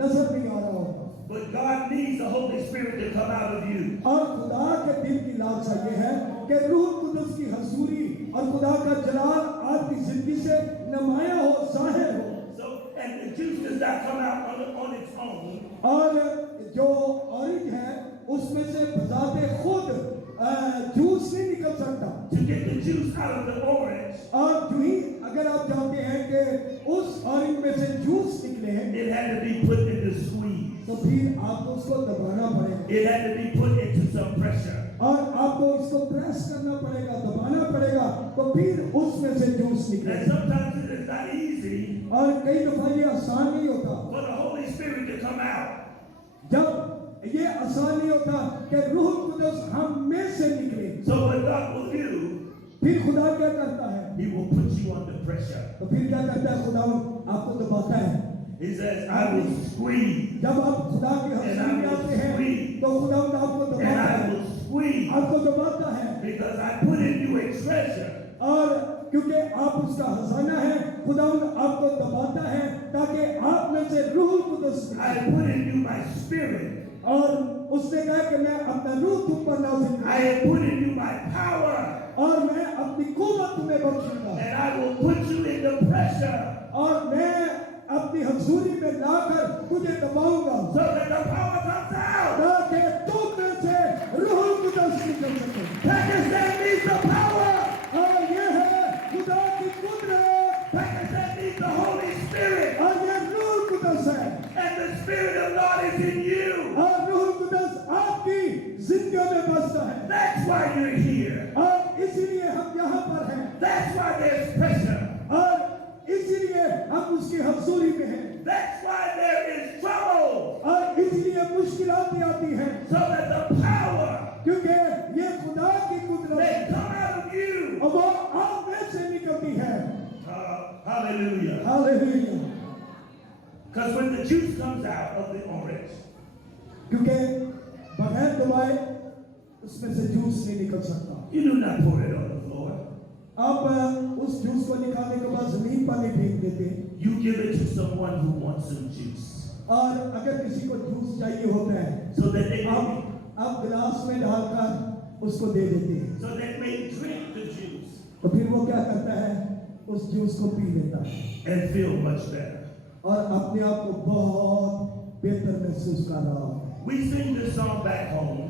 नजर नहीं आ रहा होता, But God needs the Holy Spirit to come out of you. और खुदा के दिल की लालसा ये है कि रूह कुदस की हजूरी और खुदा का जलाल आपकी जिंदगी से नुमाया हो, जाहिर हो। So, and the juice does not come out on its own. और जो ऑरेंज है उसमें से बजाते खुद जूस नहीं निकल सकता, To get the juice out of the orange, और जो ही अगर आप जानते हैं कि उस ऑरेंज में से जूस निकले it had to be put into squeeze. तो फिर आपको उसको दबाना पड़ेगा, It had to be put into some pressure. और आपको इसको प्रेस करना पड़ेगा, दबाना पड़ेगा, तो फिर उसमें से जूस And निकलेगा। sometimes it is not easy और कई दफा ये आसान नहीं होता, for the Holy Spirit to come out. जब ये आसान नहीं होता कि रूह कुदस हम में से निकले। So what God will do, फिर खुदा क्या करता है? He will put you under pressure. तो फिर क्या करता है? खुदा आपको दबाता है। He says, I will squeeze, जब आप खुदा के हज़ूर में आते हैं तो खुदा आपको and दबाता I है, will squeeze, आपको दबाता है, because I put in you a treasure. और क्योंकि आप उसका खजाना है, खुदा आपको दबाता है ताकि आप में से रूह कुदस I put in you my spirit. और उसने कहा कि मैं अपना रूह तुम पर नाज़िल I have put in you my power, और मैं अपनी कुव्वत तुम्हें बख्शूंगा, and I will put you into pressure, और मैं अपनी हजूरी में लाकर तुझे दबाऊंगा so that the power comes out. ताकि तुम में से रूह कुदस निकल सके। Pakistan needs the power. और ये है खुदा की कुदरत, Pakistan needs the Holy Spirit, और ये रूह कुदस है, and the Spirit of God is in you. और रूह कुदस आपकी जिंदगी में बसता है, That's why you're here. और इसीलिए हम यहाँ पर हैं, That's why there's pressure. और इसीलिए हम उसकी हजूरी में हैं, That's why there is trouble. और इसलिए मुश्किलात आती हैं, So that the power क्योंकि ये खुदा की कुदरत Hallelujah. Hallelujah. Because when the juice comes out of the orange, क्योंकि बगैर दबाए उसमें से जूस नहीं निकल सकता। you do not pour it on the floor. आप उस जूस को निकालने के बाद जमीन पर नहीं फेंक देते, You give it to someone who wants some juice. और अगर किसी को जूस चाहिए होता है So that they may, आप गिलास में डालकर उसको दे देते हैं, so they may drink the juice तो फिर वो क्या करता है, उस जूस को पी लेता है and feel much better. और अपने आप को बहुत बेहतर महसूस कर रहा है। We sing this song back home.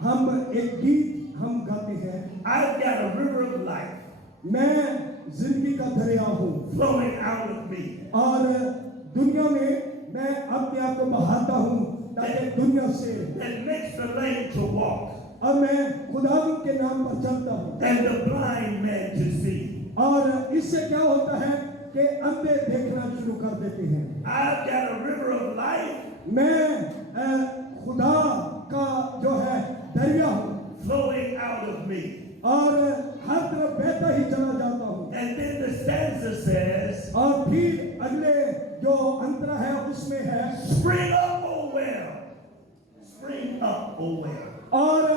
हम एक गीत हम गाते हैं, I've got a river of life मैं जिंदगी का दरिया हूँ flowing out of me. और दुनिया में मैं अपने आप को बहाता हूँ ताकि दुनिया से, That makes the lame to walk और मैं खुदा के नाम पर चलता हूँ and the blind man to see. और इससे क्या होता है कि अंधे देखना शुरू कर देते हैं। I've got a river of life मैं खुदा का जो है दरिया हूँ flowing out of me. और हर तरफ बहता ही चला जाता हूँ। And then the stanza says, और फिर अगले जो अंतरा है उसमें है, spring up, oh well. Spring up, oh well. और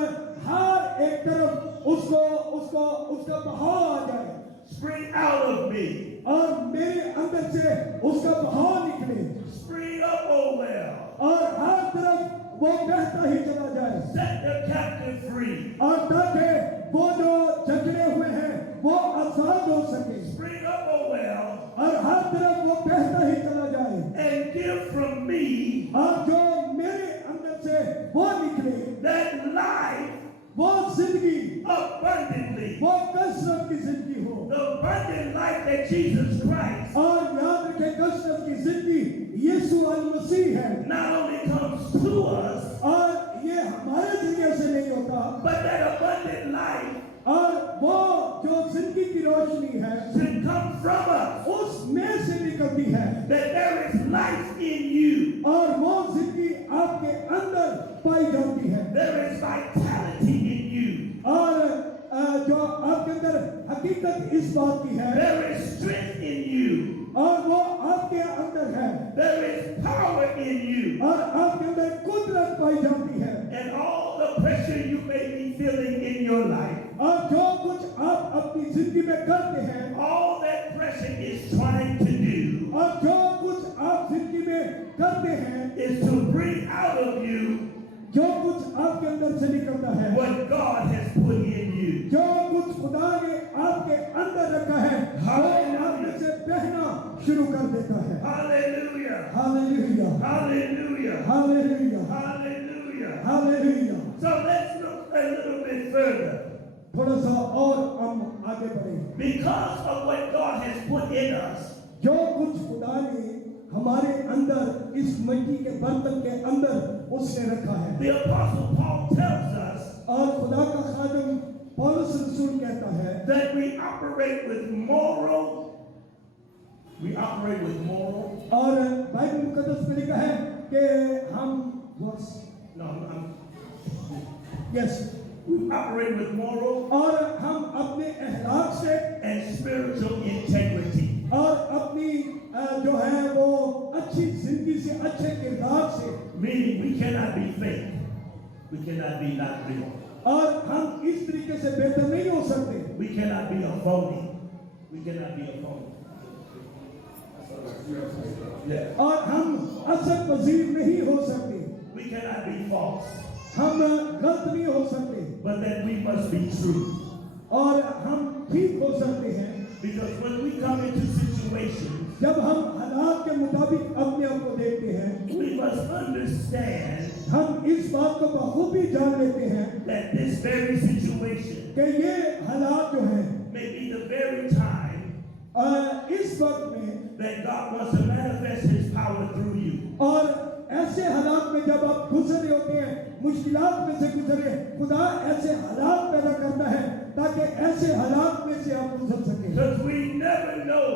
हर एक तरफ उसका बहाव आ जाए Spring out of me. और मेरे अंदर से उसका बहाव निकले Spring up, oh well. और हर तरफ वो बहता ही चला जाए Set the captive free. और ताकि वो जो जकड़े हुए हैं वो आजाद हो सके Spring up, oh well. और हर तरफ वो बहता ही चला जाए And give from me और जो मेरे अंदर से वो निकले that life वो जिंदगी, abundantly. वो कसरत की जिंदगी हो The abundant life that Jesus Christ और याद रखें कसरत की जिंदगी यीशु मसीह है। not only comes to us, और ये हमारे जरिए से नहीं होता, but that abundant life और वो जो जिंदगी की रोशनी है should come from us. उसमें से निकलती है That there is life in you. और वो जिंदगी आपके अंदर पाई जाती है There is vitality in you. और जो आपके अंदर हकीकत इस बात की है There is strength in you. और वो आपके अंदर है There is power in you. और आपके अंदर कुदरत पाई जाती है And all the pressure you may be feeling in your life, और जो कुछ आप अपनी जिंदगी में करते हैं all that pressure is trying to do और जो कुछ आप जिंदगी में करते हैं is to bring out of you जो कुछ आपके अंदर से निकलता है what God has put in you. जो कुछ खुदा ने आपके अंदर रखा है वो आपने से बहना शुरू कर देता है। Hallelujah. Hallelujah Hallelujah. Hallelujah Hallelujah. Hallelujah. So let's look a little bit further. थोड़ा सा और हम आगे बढ़े। Because of what God has put in us, जो कुछ खुदा ने हमारे अंदर इस मिट्टी के बर्तन के अंदर उसने रखा है the Apostle Paul tells us और खुदा का खादिम पौलुस रसूल कहता है that we operate with moral. और बाइबल मुकद्दस में लिखा है कि हम yes We operate with moral और हम अपने अखलाक से and spiritual integrity. और अपनी जो है वो अच्छी जिंदगी से अच्छे किरदार से Meaning we cannot be fake. We cannot be not real. और हम इस तरीके से बेहतर नहीं हो सकते We cannot be a phony. We cannot be a phony. Yeah. और हम असद पजीर नहीं हो सकते We cannot be false. हम गलत नहीं हो सकते But that we must be true. और हम ठीक हो सकते हैं Because when we come into situations, जब हम हालात के मुताबिक अपने आप को देखते हैं we must understand हम इस बात को बखूबी जान लेते हैं that this very situation कि ये हालात जो हैं may be the very time इस वक्त में that God wants to manifest His power through you. और ऐसे हालात में जब आप गुजर रहे होते हैं मुश्किलात में से गुजरे खुदा ऐसे हालात पैदा करता है ताकि ऐसे हालात में से आप गुजर सकें Because we never know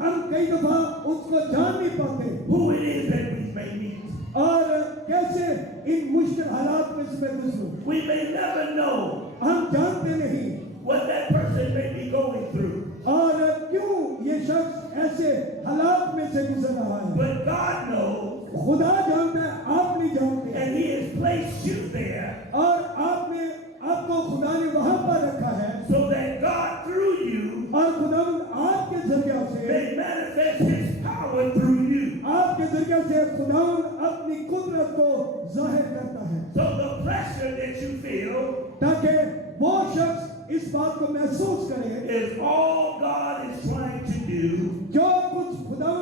हम कई दफा उसको जान नहीं पाते who it is that we may meet. और कैसे इन मुश्किल हालात में से मैं गुजरूं We may never know हम जानते नहीं what that person may be going through. और क्यों ये ये शख्स ऐसे हालात में से गुजर रहा है, but God knows, खुदा जानता है, आप नहीं जानते, and He has placed you there और आपको खुदा ने वहां पर रखा है, so that God through you और खुदा आपके जरिए से may manifest His power through you. आपके जरिए से खुदा अपनी कुदरत को जाहिर करता है, So the pressure that you feel ताकि वो शख्स इस बात को महसूस करे is all God is trying to do जो कुछ खुदा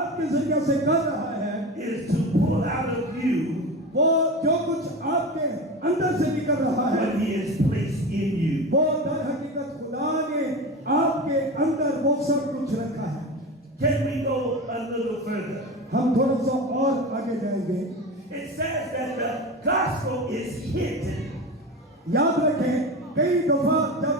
आपके जरिए से कर रहा है, is to pull out of you वो जो कुछ आपके अंदर से निकल रहा है, what He has placed in you. वो दर हकीकत खुदा ने आपके अंदर वो सब कुछ रखा है। Can we go a little further? हम थोड़ा सा और आगे जाएंगे। It says that the gospel is hidden. याद रखें, कई दफा जब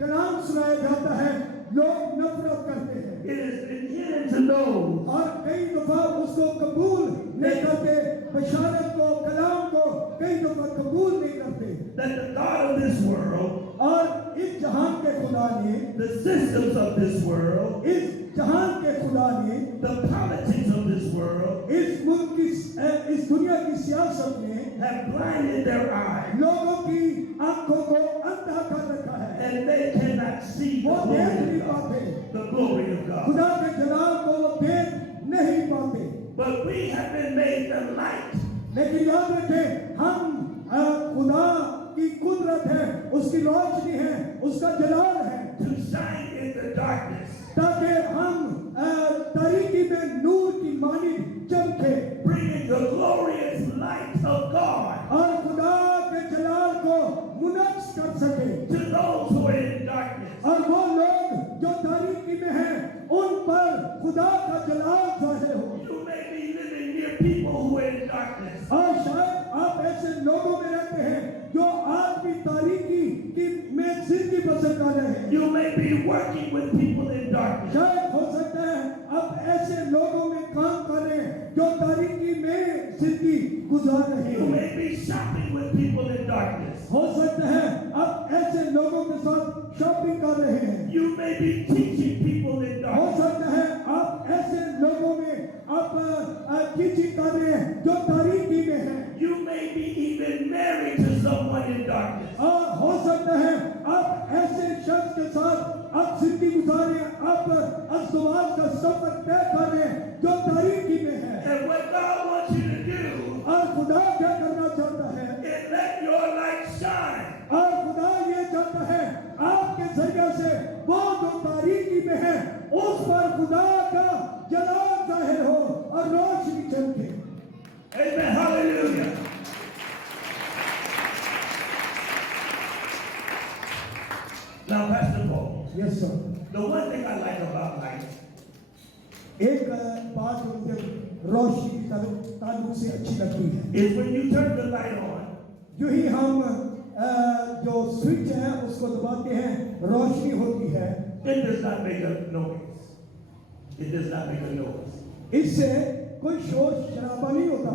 कलाम सुनाया जाता है लोग नफरत करते हैं, It has been hidden to those और कई दफा उसको कबूल नहीं करते, बशारत को, कलाम को कई दफा कबूल नहीं करते, that the God of this world, और इस जहान के खुदा ने, the systems of this world, इस जहान के खुदा ने, the politics of this world इस मुल्क की, इस दुनिया की सियासत ने have blinded their eyes, लोगों की आंखों को अंधा कर रखा है, and they cannot see the वो देख glory नहीं of God. पाते, The glory of God. खुदा के जलाल को वो देख नहीं पाते। But we have been made the light लेकिन याद रखें, हम खुदा की कुदरत है, उसकी रोशनी है, उसका जलाल है, to shine in the darkness, ताकि हम तारीकी में नूर की मानी चमके, bringing the glorious light of God और खुदा के जलाल को मुनक्स कर सके, to those who are in darkness. और वो लोग जो तारीकी में हैं उन पर खुदा का जलाल जाहिर हो। You may be living near people who are in darkness, और शायद आप ऐसे लोगों में रहते हैं जो आज भी तारीकी की में जिंदगी बसर कर रहे हैं, you may be working with people in darkness, शायद हो सकता है आप ऐसे लोगों में काम कर रहे हैं जो तारीकी में जिंदगी गुजार रहे you हैं, may be shopping with people in darkness, हो सकता है आप ऐसे लोगों के साथ शॉपिंग कर रहे हैं, you may be teaching people in हो darkness, सकता है आप ऐसे लोगों में आप टीचिंग कर रहे हैं जो तारीकी में हैं, you may be even married to someone in darkness, और हो सकता है आप ऐसे शख्स के साथ आप जिंदगी गुजार रहे हैं, आप अज़दवाज का सफर तय कर रहे हैं जो तारीकी में है, and what God wants you to do और खुदा क्या करना चाहता है, is let your light shine. और खुदा ये चाहता है आपके जरिए से वो जो तारीकी में है उस पर खुदा का जलाल जाहिर हो और रोशनी चमके। Amen. Hallelujah. Now, Pastor Paul, yes sir, the one thing I like about light एक बात जो मुझे रोशनी की ताल्लुक से अच्छी लगती है, is when you turn the light on, जो ही हम जो स्विच है उसको दबाते हैं, रोशनी होती है, it does not make a noise. It does not make a noise. इससे कोई शोर शराबा नहीं होता,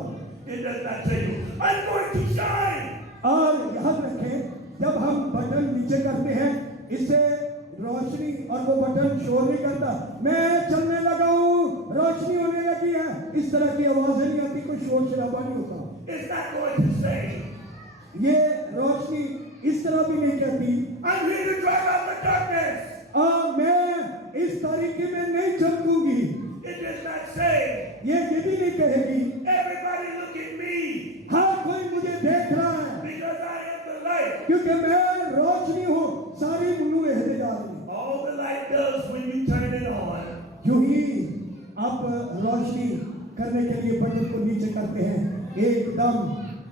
It does not tell you, I'm going to shine. और याद रखें जब हम बटन नीचे करते हैं इससे रोशनी और वो बटन शोर नहीं करता, मैं चलने लगा हूँ, रोशनी होने लगी है, इस तरह की आवाजें नहीं आती, कोई शोर शराबा नहीं होता, It's not going to say, ये रोशनी इस तरह भी नहीं कहती, I'm here to drive out the darkness. मैं इस तारीकी में नहीं चमकूंगी, It does not say, ये भी नहीं कहेगी, everybody look at me हाँ कोई मुझे देख रहा है because I am the light. क्योंकि मैं रोशनी हूँ, सारी मुन्नू एहदे जा रही। All the light does when you turn it on यूं ही आप रोशनी करने के लिए बटन को नीचे करते हैं, एकदम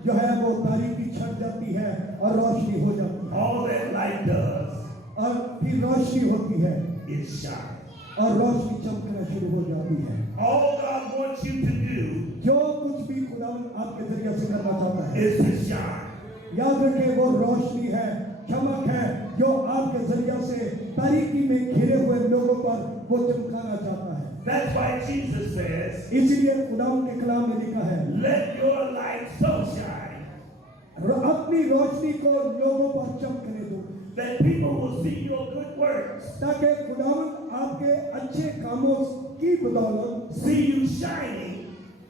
जो है वो तारीकी छट जाती है और रोशनी हो जाती है, all that light does और फिर रोशनी होती है is shine. और रोशनी चमकना शुरू हो जाती है। All God wants you to do जो कुछ भी खुदा आपके जरिए से करना चाहता है, is to shine. याद रखें वो रोशनी है, चमक है जो आपके जरिए से तारीकी में घिरे हुए लोगों पर वो चमकाना चाहता है। That's why Jesus says, इसलिए खुदा के कलाम में लिखा है, let your light so shine अपनी रोशनी को लोगों पर चमकने दो, that people will see your good works ताकि खुदावंद आपके अच्छे काम कामों की बदौलत see you shining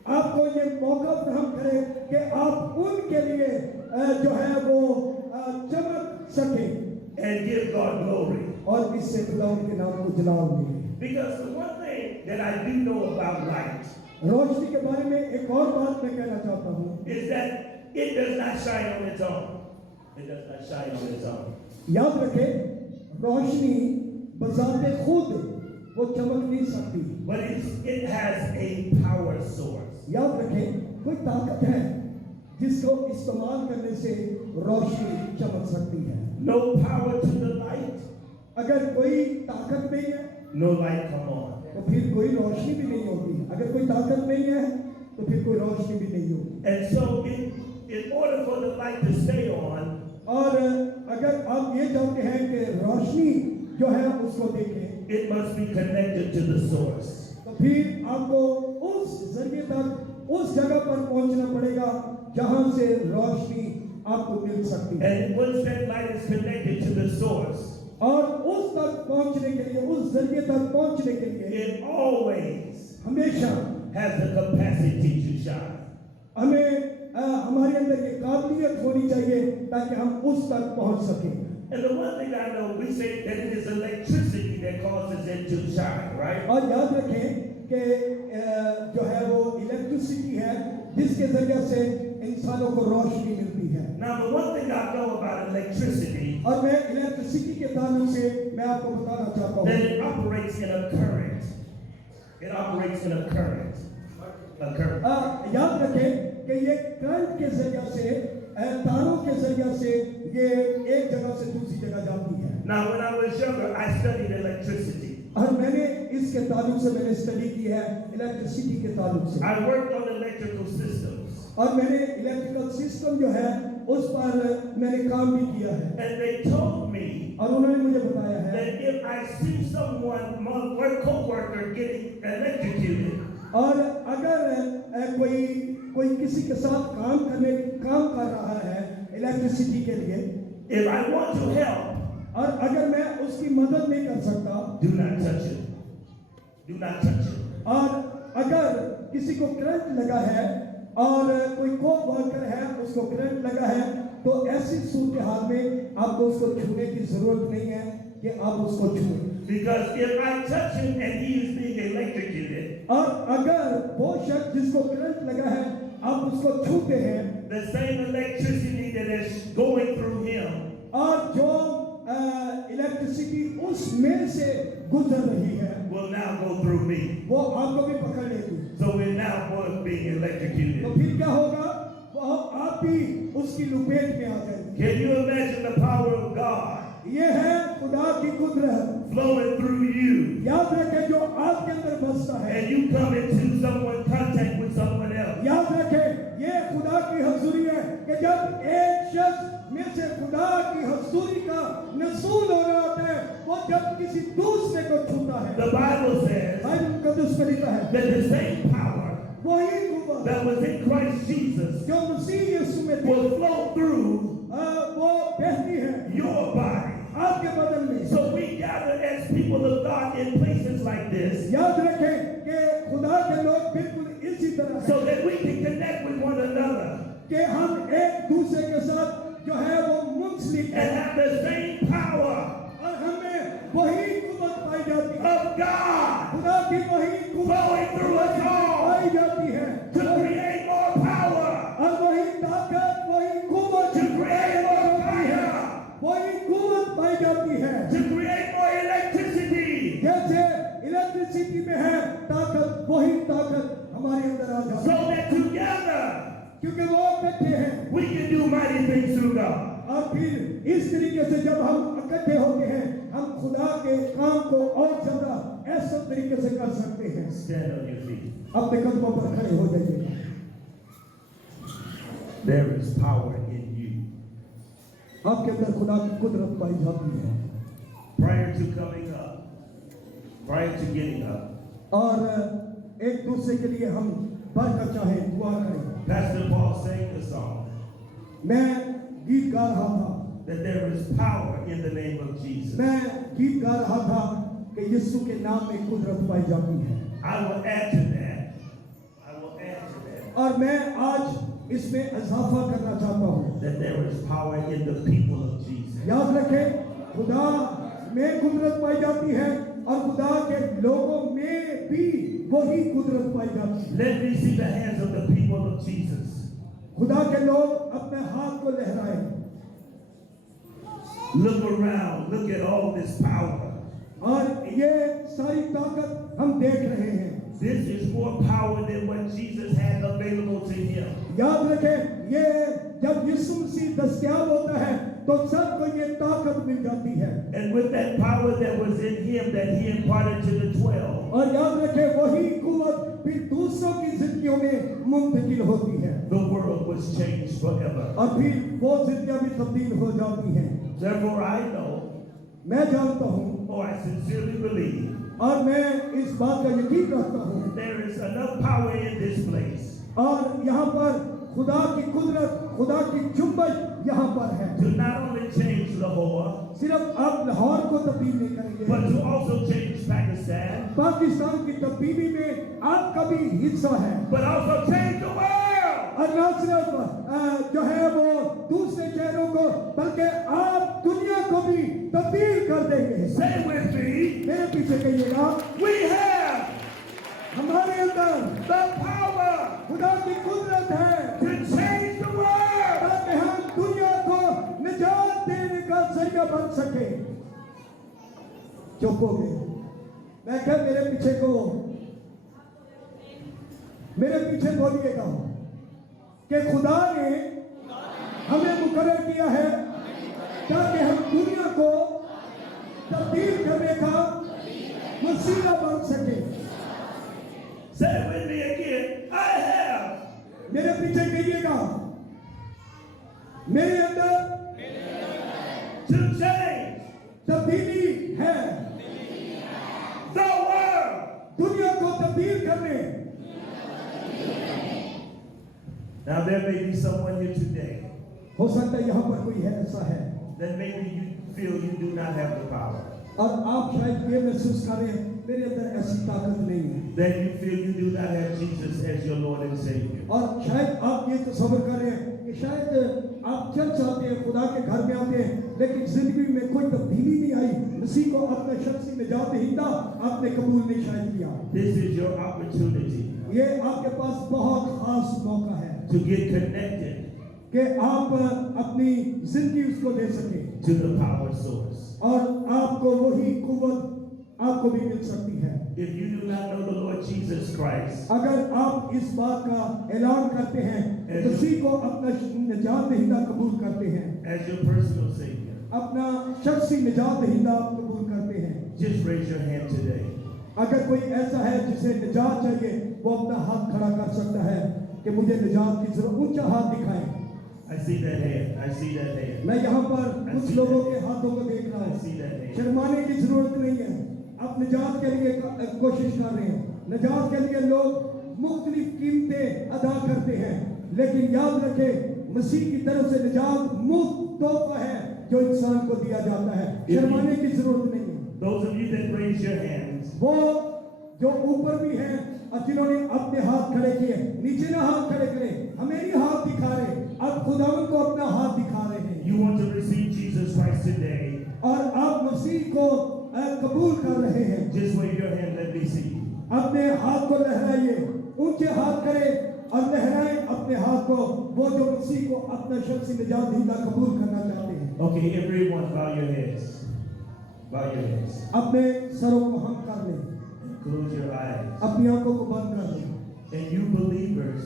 आपको ये मौका फराहम करे कि आप उनके लिए जो है वो चमक सके and give God glory. और इससे खुदा उनके नाम को जलाल मिले। Because the one thing that I do know about light रोशनी के बारे में एक और बात मैं कहना चाहता हूँ is that it does not shine on its own. It does not shine on its own. याद रखें रोशनी बजाते खुद वो चमक नहीं सकती, But it has a power source. याद रखें कोई ताकत है जिसको इस्तेमाल करने से रोशनी चमक सकती है। No power to the light, अगर कोई ताकत नहीं है no light come on. तो फिर कोई रोशनी भी नहीं होती, अगर कोई ताकत नहीं है तो फिर कोई रोशनी भी नहीं होती। And so in order for the light to stay on, और अगर आप ये चाहते हैं कि रोशनी जो है उसको देखें it must be connected to the source. तो फिर आपको उस जरिए तक उस जगह पर पहुंचना पड़ेगा जहां से रोशनी आपको मिल सकती है। And once that light is connected to the source, और उस तक पहुंचने के लिए उस जरिए तक पहुंचने के लिए it always हमेशा has the capacity to shine. हमें हमारे अंदर ये काबिलियत होनी चाहिए ताकि हम उस तक पहुंच सकें। And the one thing I know, we say that it is electricity that causes it to shine, right? और याद रखें कि जो है वो इलेक्ट्रिसिटी है जिसके जरिए से इंसानों को रोशनी मिलती है। Now, the one thing I know about electricity, और मैं इलेक्ट्रिसिटी के ताल्लुक से मैं आपको बताना चाहता हूँ that it operates in a current. It operates in a current. A current. याद रखें कि ये करंट के जरिए से तारों के जरिए से ये एक जगह से दूसरी जगह जाती है। Now, when I was younger, I studied electricity. और मैंने इसके ताल्लुक से मैंने स्टडी की है इलेक्ट्रिसिटी के ताल्लुक से। I worked on electrical systems. और मैंने इलेक्ट्रिकल सिस्टम जो है उस पर मैंने काम भी किया है। And they told me और उन्होंने मुझे बताया है that if I see someone, my co-worker, getting electrocuted, और अगर कोई किसी के साथ काम कर रहा है इलेक्ट्रिसिटी के लिए, if I want to help, और अगर मैं उसकी मदद नहीं कर सकता, do not touch it. Do not touch it. और अगर किसी को करंट लगा है और कोई को-वर्कर है उसको करंट लगा है तो ऐसी सूरत हाल में आपको उसको छूने की जरूरत नहीं है कि आप उसको छूएं। Because if I touch him and he is being electrocuted, और अगर वो शख्स जिसको करंट लगा है आप उसको छूते हैं, the same electricity that is going through him और जो इलेक्ट्रिसिटी उसमें से गुजर रही है will now go through me. वो आपको भी पकड़ लेगी। So we're now both being तो electrocuted. फिर क्या होगा? वो आप भी उसकी लपेट में आ जाएंगे। Can you imagine the power of God ये है खुदा की कुदरत flowing through you? याद रखें जो आपके अंदर बसता है, And you come into someone contact with someone else. याद रखें ये खुदा की हजूरी है कि जब एक शख्स में से खुदा की हजूरी का नज़ूल हो रहा होता है वो जब किसी दूसरे को छूता है। The Bible says बाइबल मुकद्दस में लिखा है that the same power वही कुव्वत that was in Christ Jesus जो मसीह यीशु में थी will flow through वो बहती है your body. आपके बदन में। So we gather as people of God in places like this याद रखें कि खुदा के लोग बिल्कुल इसी तरह हैं so that we can connect with one another कि हम एक दूसरे के साथ जो है वो मुंसलिक and हैं have the same power और हमें वही कुव्वत पाई जाती है, of God खुदा की वही flowing through us all पाई जाती है to create more power, और वही ताकत वही कुव्वत to create more fire, वही कुव्वत पाई जाती है to create more electricity, जैसे इलेक्ट्रिसिटी में है ताकत वही ताकत हमारे अंदर आ जाती so है that together क्योंकि वो इकट्ठे हैं। we can do mighty things through God. और फिर इस तरीके से जब हम इकट्ठे होते हैं हम खुदा के काम को और ज्यादा ऐसे तरीके से कर सकते हैं। Stand on your feet. अपने कदमों पर खड़े हो जाइए। There is power in you. आपके अंदर खुदा की कुदरत पाई जाती है। Prior to coming up, prior to getting up, और एक दूसरे के लिए हम बरकत चाहे दुआ करें। Pastor Paul sang the song मैं गीत गा रहा था that there is power in the name of Jesus. मैं गीत गा रहा था कि यीशु के नाम में कुदरत पाई जाती है। I will add to that. I will add to that. और मैं आज इसमें इजाफा करना चाहता हूँ That there is power in the people of Jesus. याद रखें, खुदा में कुदरत पाई जाती है और खुदा के लोगों में भी वही कुदरत पाई जाती है। Let me see the hands of the people of Jesus. खुदा के लोग अपने हाथ को लहराएं। Look around. Look at all this power. और ये सारी ताकत हम देख रहे हैं। This is more power than what Jesus had available to him. याद रखें, ये जब यीशु मसीह दस्तयाब होता है तो सबको ये ताकत मिल जाती है। And with that power that was in him that he imparted to the 12, और याद रखें, वही कुव्वत फिर दूसरों की जिंदगियों में मुंतकिल होती है the world was changed forever. और फिर वो जिंदगियां भी तब्दील हो जाती हैं। Therefore I know, मैं जानता हूँ or I sincerely believe, और मैं इस बात का यकीन रखता हूँ, there is enough power in this place और यहाँ पर खुदा की कुदरत, खुदा की जुम्बश यहाँ पर है। to not only change Lahore, सिर्फ आप लाहौर को तब्दील नहीं करेंगे, but to also change Pakistan, Pakistan की तब्दीली में आपका भी हिस्सा है। but also change the world. और न सिर्फ जो है वो दूसरे शहरों को, बल्कि आप दुनिया को भी तब्दील कर देंगे। Say with me, मेरे पीछे कहिएगा, we have हमारे अंदर the power खुदा की कुदरत है to change the world. ताकि हम दुनिया को निजात देने का जरिया बन सके। चुप हो गए। मैं क्या मेरे पीछे बोलिएगा कि खुदा ने हमें मुकर्रर किया है ताकि हम दुनिया को तब्दील करने का वसीला बन सके। Say it with me again. I have मेरे पीछे कहिएगा, मेरे अंदर to change तब्दीली है, the world. दुनिया को तब्दील करने। Now there may be someone here today हो सकता है यहाँ पर कोई है ऐसा है that maybe you feel you do not have the power, और आप शायद ये महसूस करें मेरे अंदर ऐसी ताकत नहीं है, that you feel you do not have Jesus as your Lord and Savior. और शायद आप ये तसव्वुर कर रहे हैं कि शायद आप चर्च आते हैं, खुदा के घर में आते हैं, लेकिन जिंदगी में कोई तब्दीली नहीं आई, मसीह को अपना शख्सी निजात दहिंदा आपने कबूल नहीं शायद किया। This is your opportunity ये आपके पास बहुत खास मौका है to get connected कि आप अपनी जिंदगी उसको दे सके to the power source. और आपको वही कुव्वत आपको भी मिल सकती है। If you do not know the Lord Jesus Christ अगर आप इस बात का ऐलान करते हैं, मसीह को अपना निजात दहिंदा कबूल करते हैं, as your personal Savior, अपना शख्सी निजात दहिंदा आप कबूल करते हैं, just raise your hand today. अगर कोई ऐसा है जिसे निजात चाहिए, वो अपना हाथ खड़ा कर सकता है कि मुझे निजात की जरूरत। ऊंचा हाथ दिखाएं। I see that hand. I see that hand. मैं यहाँ पर कुछ लोगों के हाथों को देख रहा I हूँ। see that hand. शर्माने की जरूरत नहीं है, आप निजात के लिए कोशिश कर रहे हैं। निजात के लिए लोग मुख्तलिफ कीमतें अदा करते हैं, लेकिन याद रखें मसीह की तरफ से निजात मुफ्त तोहफा है जो इंसान को दिया जाता है। शर्माने की जरूरत नहीं है। Those of you that raise your hands, वो जो ऊपर भी हैं और जिन्होंने अपने हाथ खड़े किए, नीचे ना हाथ खड़े करें, हमें नहीं हाथ दिखा रहे, आप खुदावंद को अपना हाथ दिखा रहे हैं। you want to receive Jesus Christ today, और आप मसीह को कबूल कर रहे हैं। just wave your hand. Let me see. अपने हाथ को लहराइए, ऊंचे हाथ करें और लहराएं अपने हाथ को, वो जो मसीह को अपना शख्सी निजात दहिंदा कबूल करना चाहते हैं। Okay, everyone, bow your heads. Bow your heads. अपने सरों को हम कर लें, Close your eyes. अपनी आंखों को बंद कर लें, And you believers,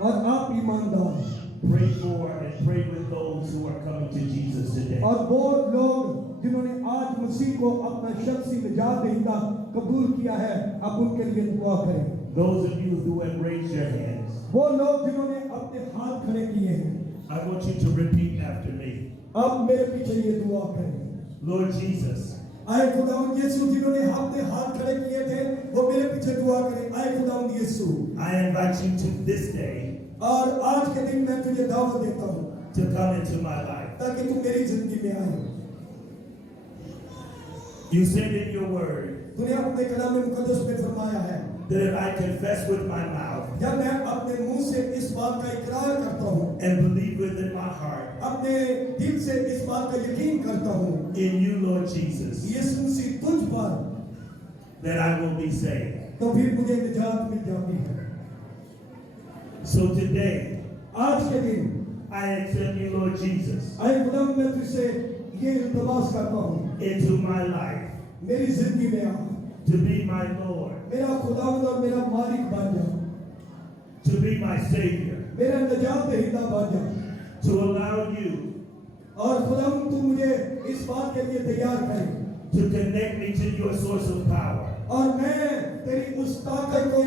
और आप ईमानदार pray for and pray with those who are coming to Jesus today. और वो लोग जिन्होंने आज मसीह को अपना शख्सी निजात दहिंदा कबूल किया है, आप उनके लिए दुआ करें। Those of you who have raised your hands, वो लोग जिन्होंने अपने हाथ खड़े किए हैं, I want you to repeat after me. आप मेरे पीछे ये दुआ करें। Lord Jesus, आए खुदावंद यीशु, जिन्होंने अपने हाथ खड़े किए थे, वो मेरे पीछे दुआ करें। आए खुदावंद यीशु, I invite you to this day और आज के दिन मैं तुझे दावत देता हूँ to come into my life. ताकि तू मेरी जिंदगी में आए। You said in your word तूने अपने कलाम मुकद्दस में फरमाया है that if I confess with my mouth जब मैं अपने मुंह से इस बात का इकरार करता हूँ and believe within my heart अपने दिल से इस बात का यकीन करता हूँ in you, Lord Jesus, यीशु मसीह तुझ पर that I will be saved. तो फिर मुझे निजात मिल जाती है So today, आज के दिन I accept you, Lord Jesus, आए खुदा मैं तुझसे ये इल्तिमास करता हूँ into my life मेरी जिंदगी में आ to be my Lord, मेरा खुदावंद और मेरा मालिक बन जा to be my Savior, मेरा निजात दहिंदा बन जा to allow you और खुदावंद तू मुझे इस बात के लिए तैयार करे to connect me to your source of power. और मैं तेरी उस ताकत को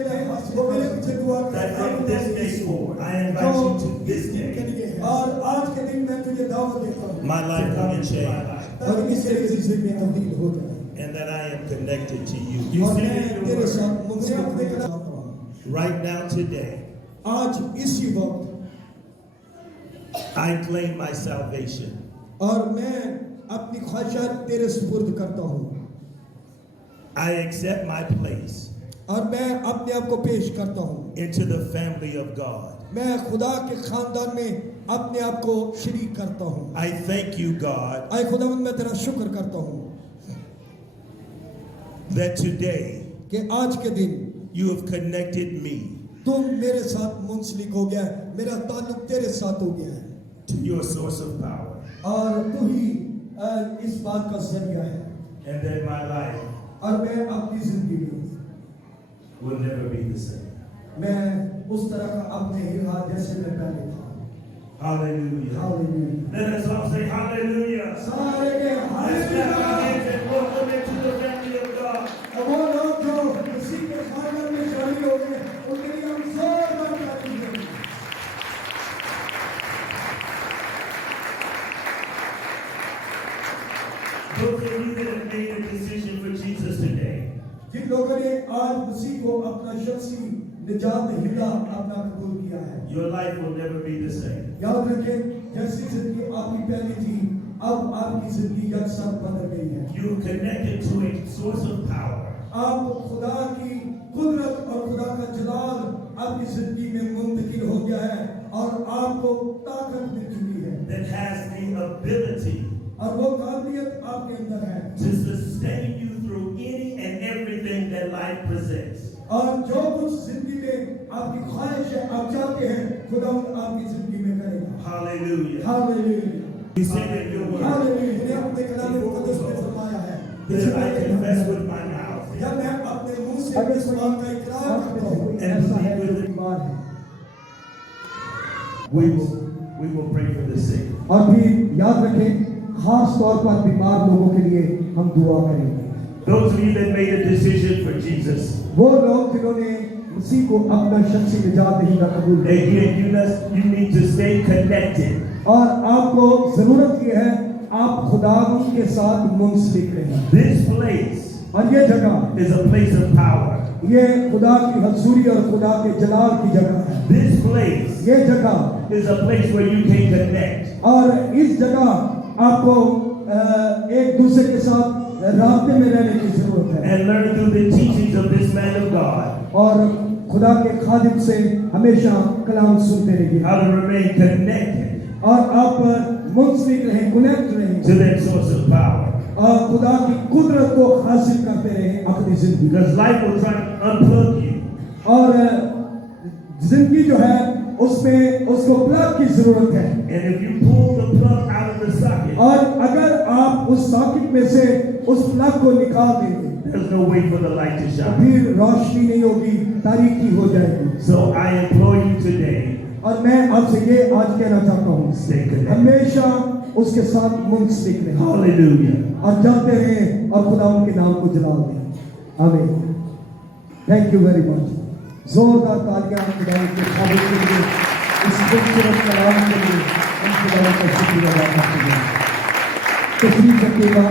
वो मेरे पीछे दुआ That करता from this day forward, I invite you to this day, और आज के दिन मैं तुझे दावत देता हूँ my life will be changed, और इससे जिंदगी में तब्दील हो जाए and that I am connected to you. You और said मैं in your तेरे word, साथ मुझसे अपने कदम चाहता हूँ right now today, आज इसी वक्त I claim my salvation. और मैं अपनी ख्वाहिशात तेरे सुपुर्द करता हूँ I accept my place और मैं अपने आप को पेश करता हूँ into the family of God. मैं खुदा के खानदान में अपने आप को शरीक करता हूँ I thank you, God, आए खुदावंद मैं तेरा शुक्र करता हूँ that today कि आज के दिन you have connected me तुम मेरे साथ मुंसलिक हो गया है मेरा ताल्लुक तेरे साथ हो गया है to your source of power, और तू ही इस बात का जरिया है and that my life और मैं अपनी जिंदगी में will never be the same. मैं उस तरह का अब नहीं रहा जैसे मैं पहले था Hallelujah. Hallelujah Let us all say hallelujah. सारे के Let's clap our hallelujah hands and welcome into the family of God. अब वो लोग जो उसी के खानदान में शामिल हो गए उनके लिए हम जोरदार ताली दें Those of you that have made a decision for Jesus today, जिन लोगों ने आज मसीह को अपना शख्सी निजात दहिंदा अपना कबूल किया है your life will never be the same. याद रखें जैसी जिंदगी आपकी पहली थी अब आपकी जिंदगी यकसा बदल गई है You are connected to a source of power आप खुदा की कुदरत और खुदा का जलाल आपकी जिंदगी में मुंतकिल हो गया है और आपको ताकत मिल चुकी है that has the ability और वो काबिलियत आपके अंदर है to sustain you through any and everything that life presents. और जो कुछ जिंदगी में आपकी ख्वाहिश है आप चाहते हैं खुदा आपकी जिंदगी में करेगा Hallelujah. Hallelujah You said in your word hallelujah मैंने अपने कलाम मुकद्दस में फरमाया है that I confess with my mouth जब मैं अपने मुंह से इस बात का इकरार करता हूँ ऐसा है जो बीमार है we will pray for the sick. और फिर याद रखें खास तौर पर बीमार लोगों के लिए हम दुआ करेंगे Those of you that made a decision for Jesus, वो लोग जिन्होंने मसीह को अपना शख्सी निजात दहिंदा कबूल किया again, you need to stay connected. और आपको जरूरत ये है आप खुदा के साथ मुंसलिक रहें This place और ये जगह is a place of power. ये खुदा की हजूरी और खुदा के जलाल की जगह है This place ये जगह is a place where you can connect. और इस जगह आपको एक दूसरे के साथ रास्ते में रहने की जरूरत है And learn through the teachings of this man of God और खुदा के खादिम से हमेशा कलाम सुनते रहिए how to remain connected और आप मुंसलिक रहें कनेक्ट रहें to that source of power. और खुदा की कुदरत को हासिल करते रहें अपनी जिंदगी Because life will try to unplug you. और जिंदगी जो है उसमें उसको प्लग की जरूरत है And if you pull the plug out of the socket, और अगर आप उस सॉकेट में से उस प्लग को निकाल देंगे there's no way for the light to तो shine. फिर रोशनी नहीं होगी तारीकी हो जाएगी So I implore you today, और मैं आपसे ये आज कहना चाहता हूँ stay connected. हमेशा उसके साथ मुंसलिक रहें Hallelujah. और जाते रहें और खुदा उनके नाम को जला दें आमीन थैंक यू वेरी मच जोरदार तालियां खुदा के खादिम के लिए इस खूबसूरत कलाम के लिए हम खुदा का शुक्रिया अदा करते हैं तशरीफ रखिएगा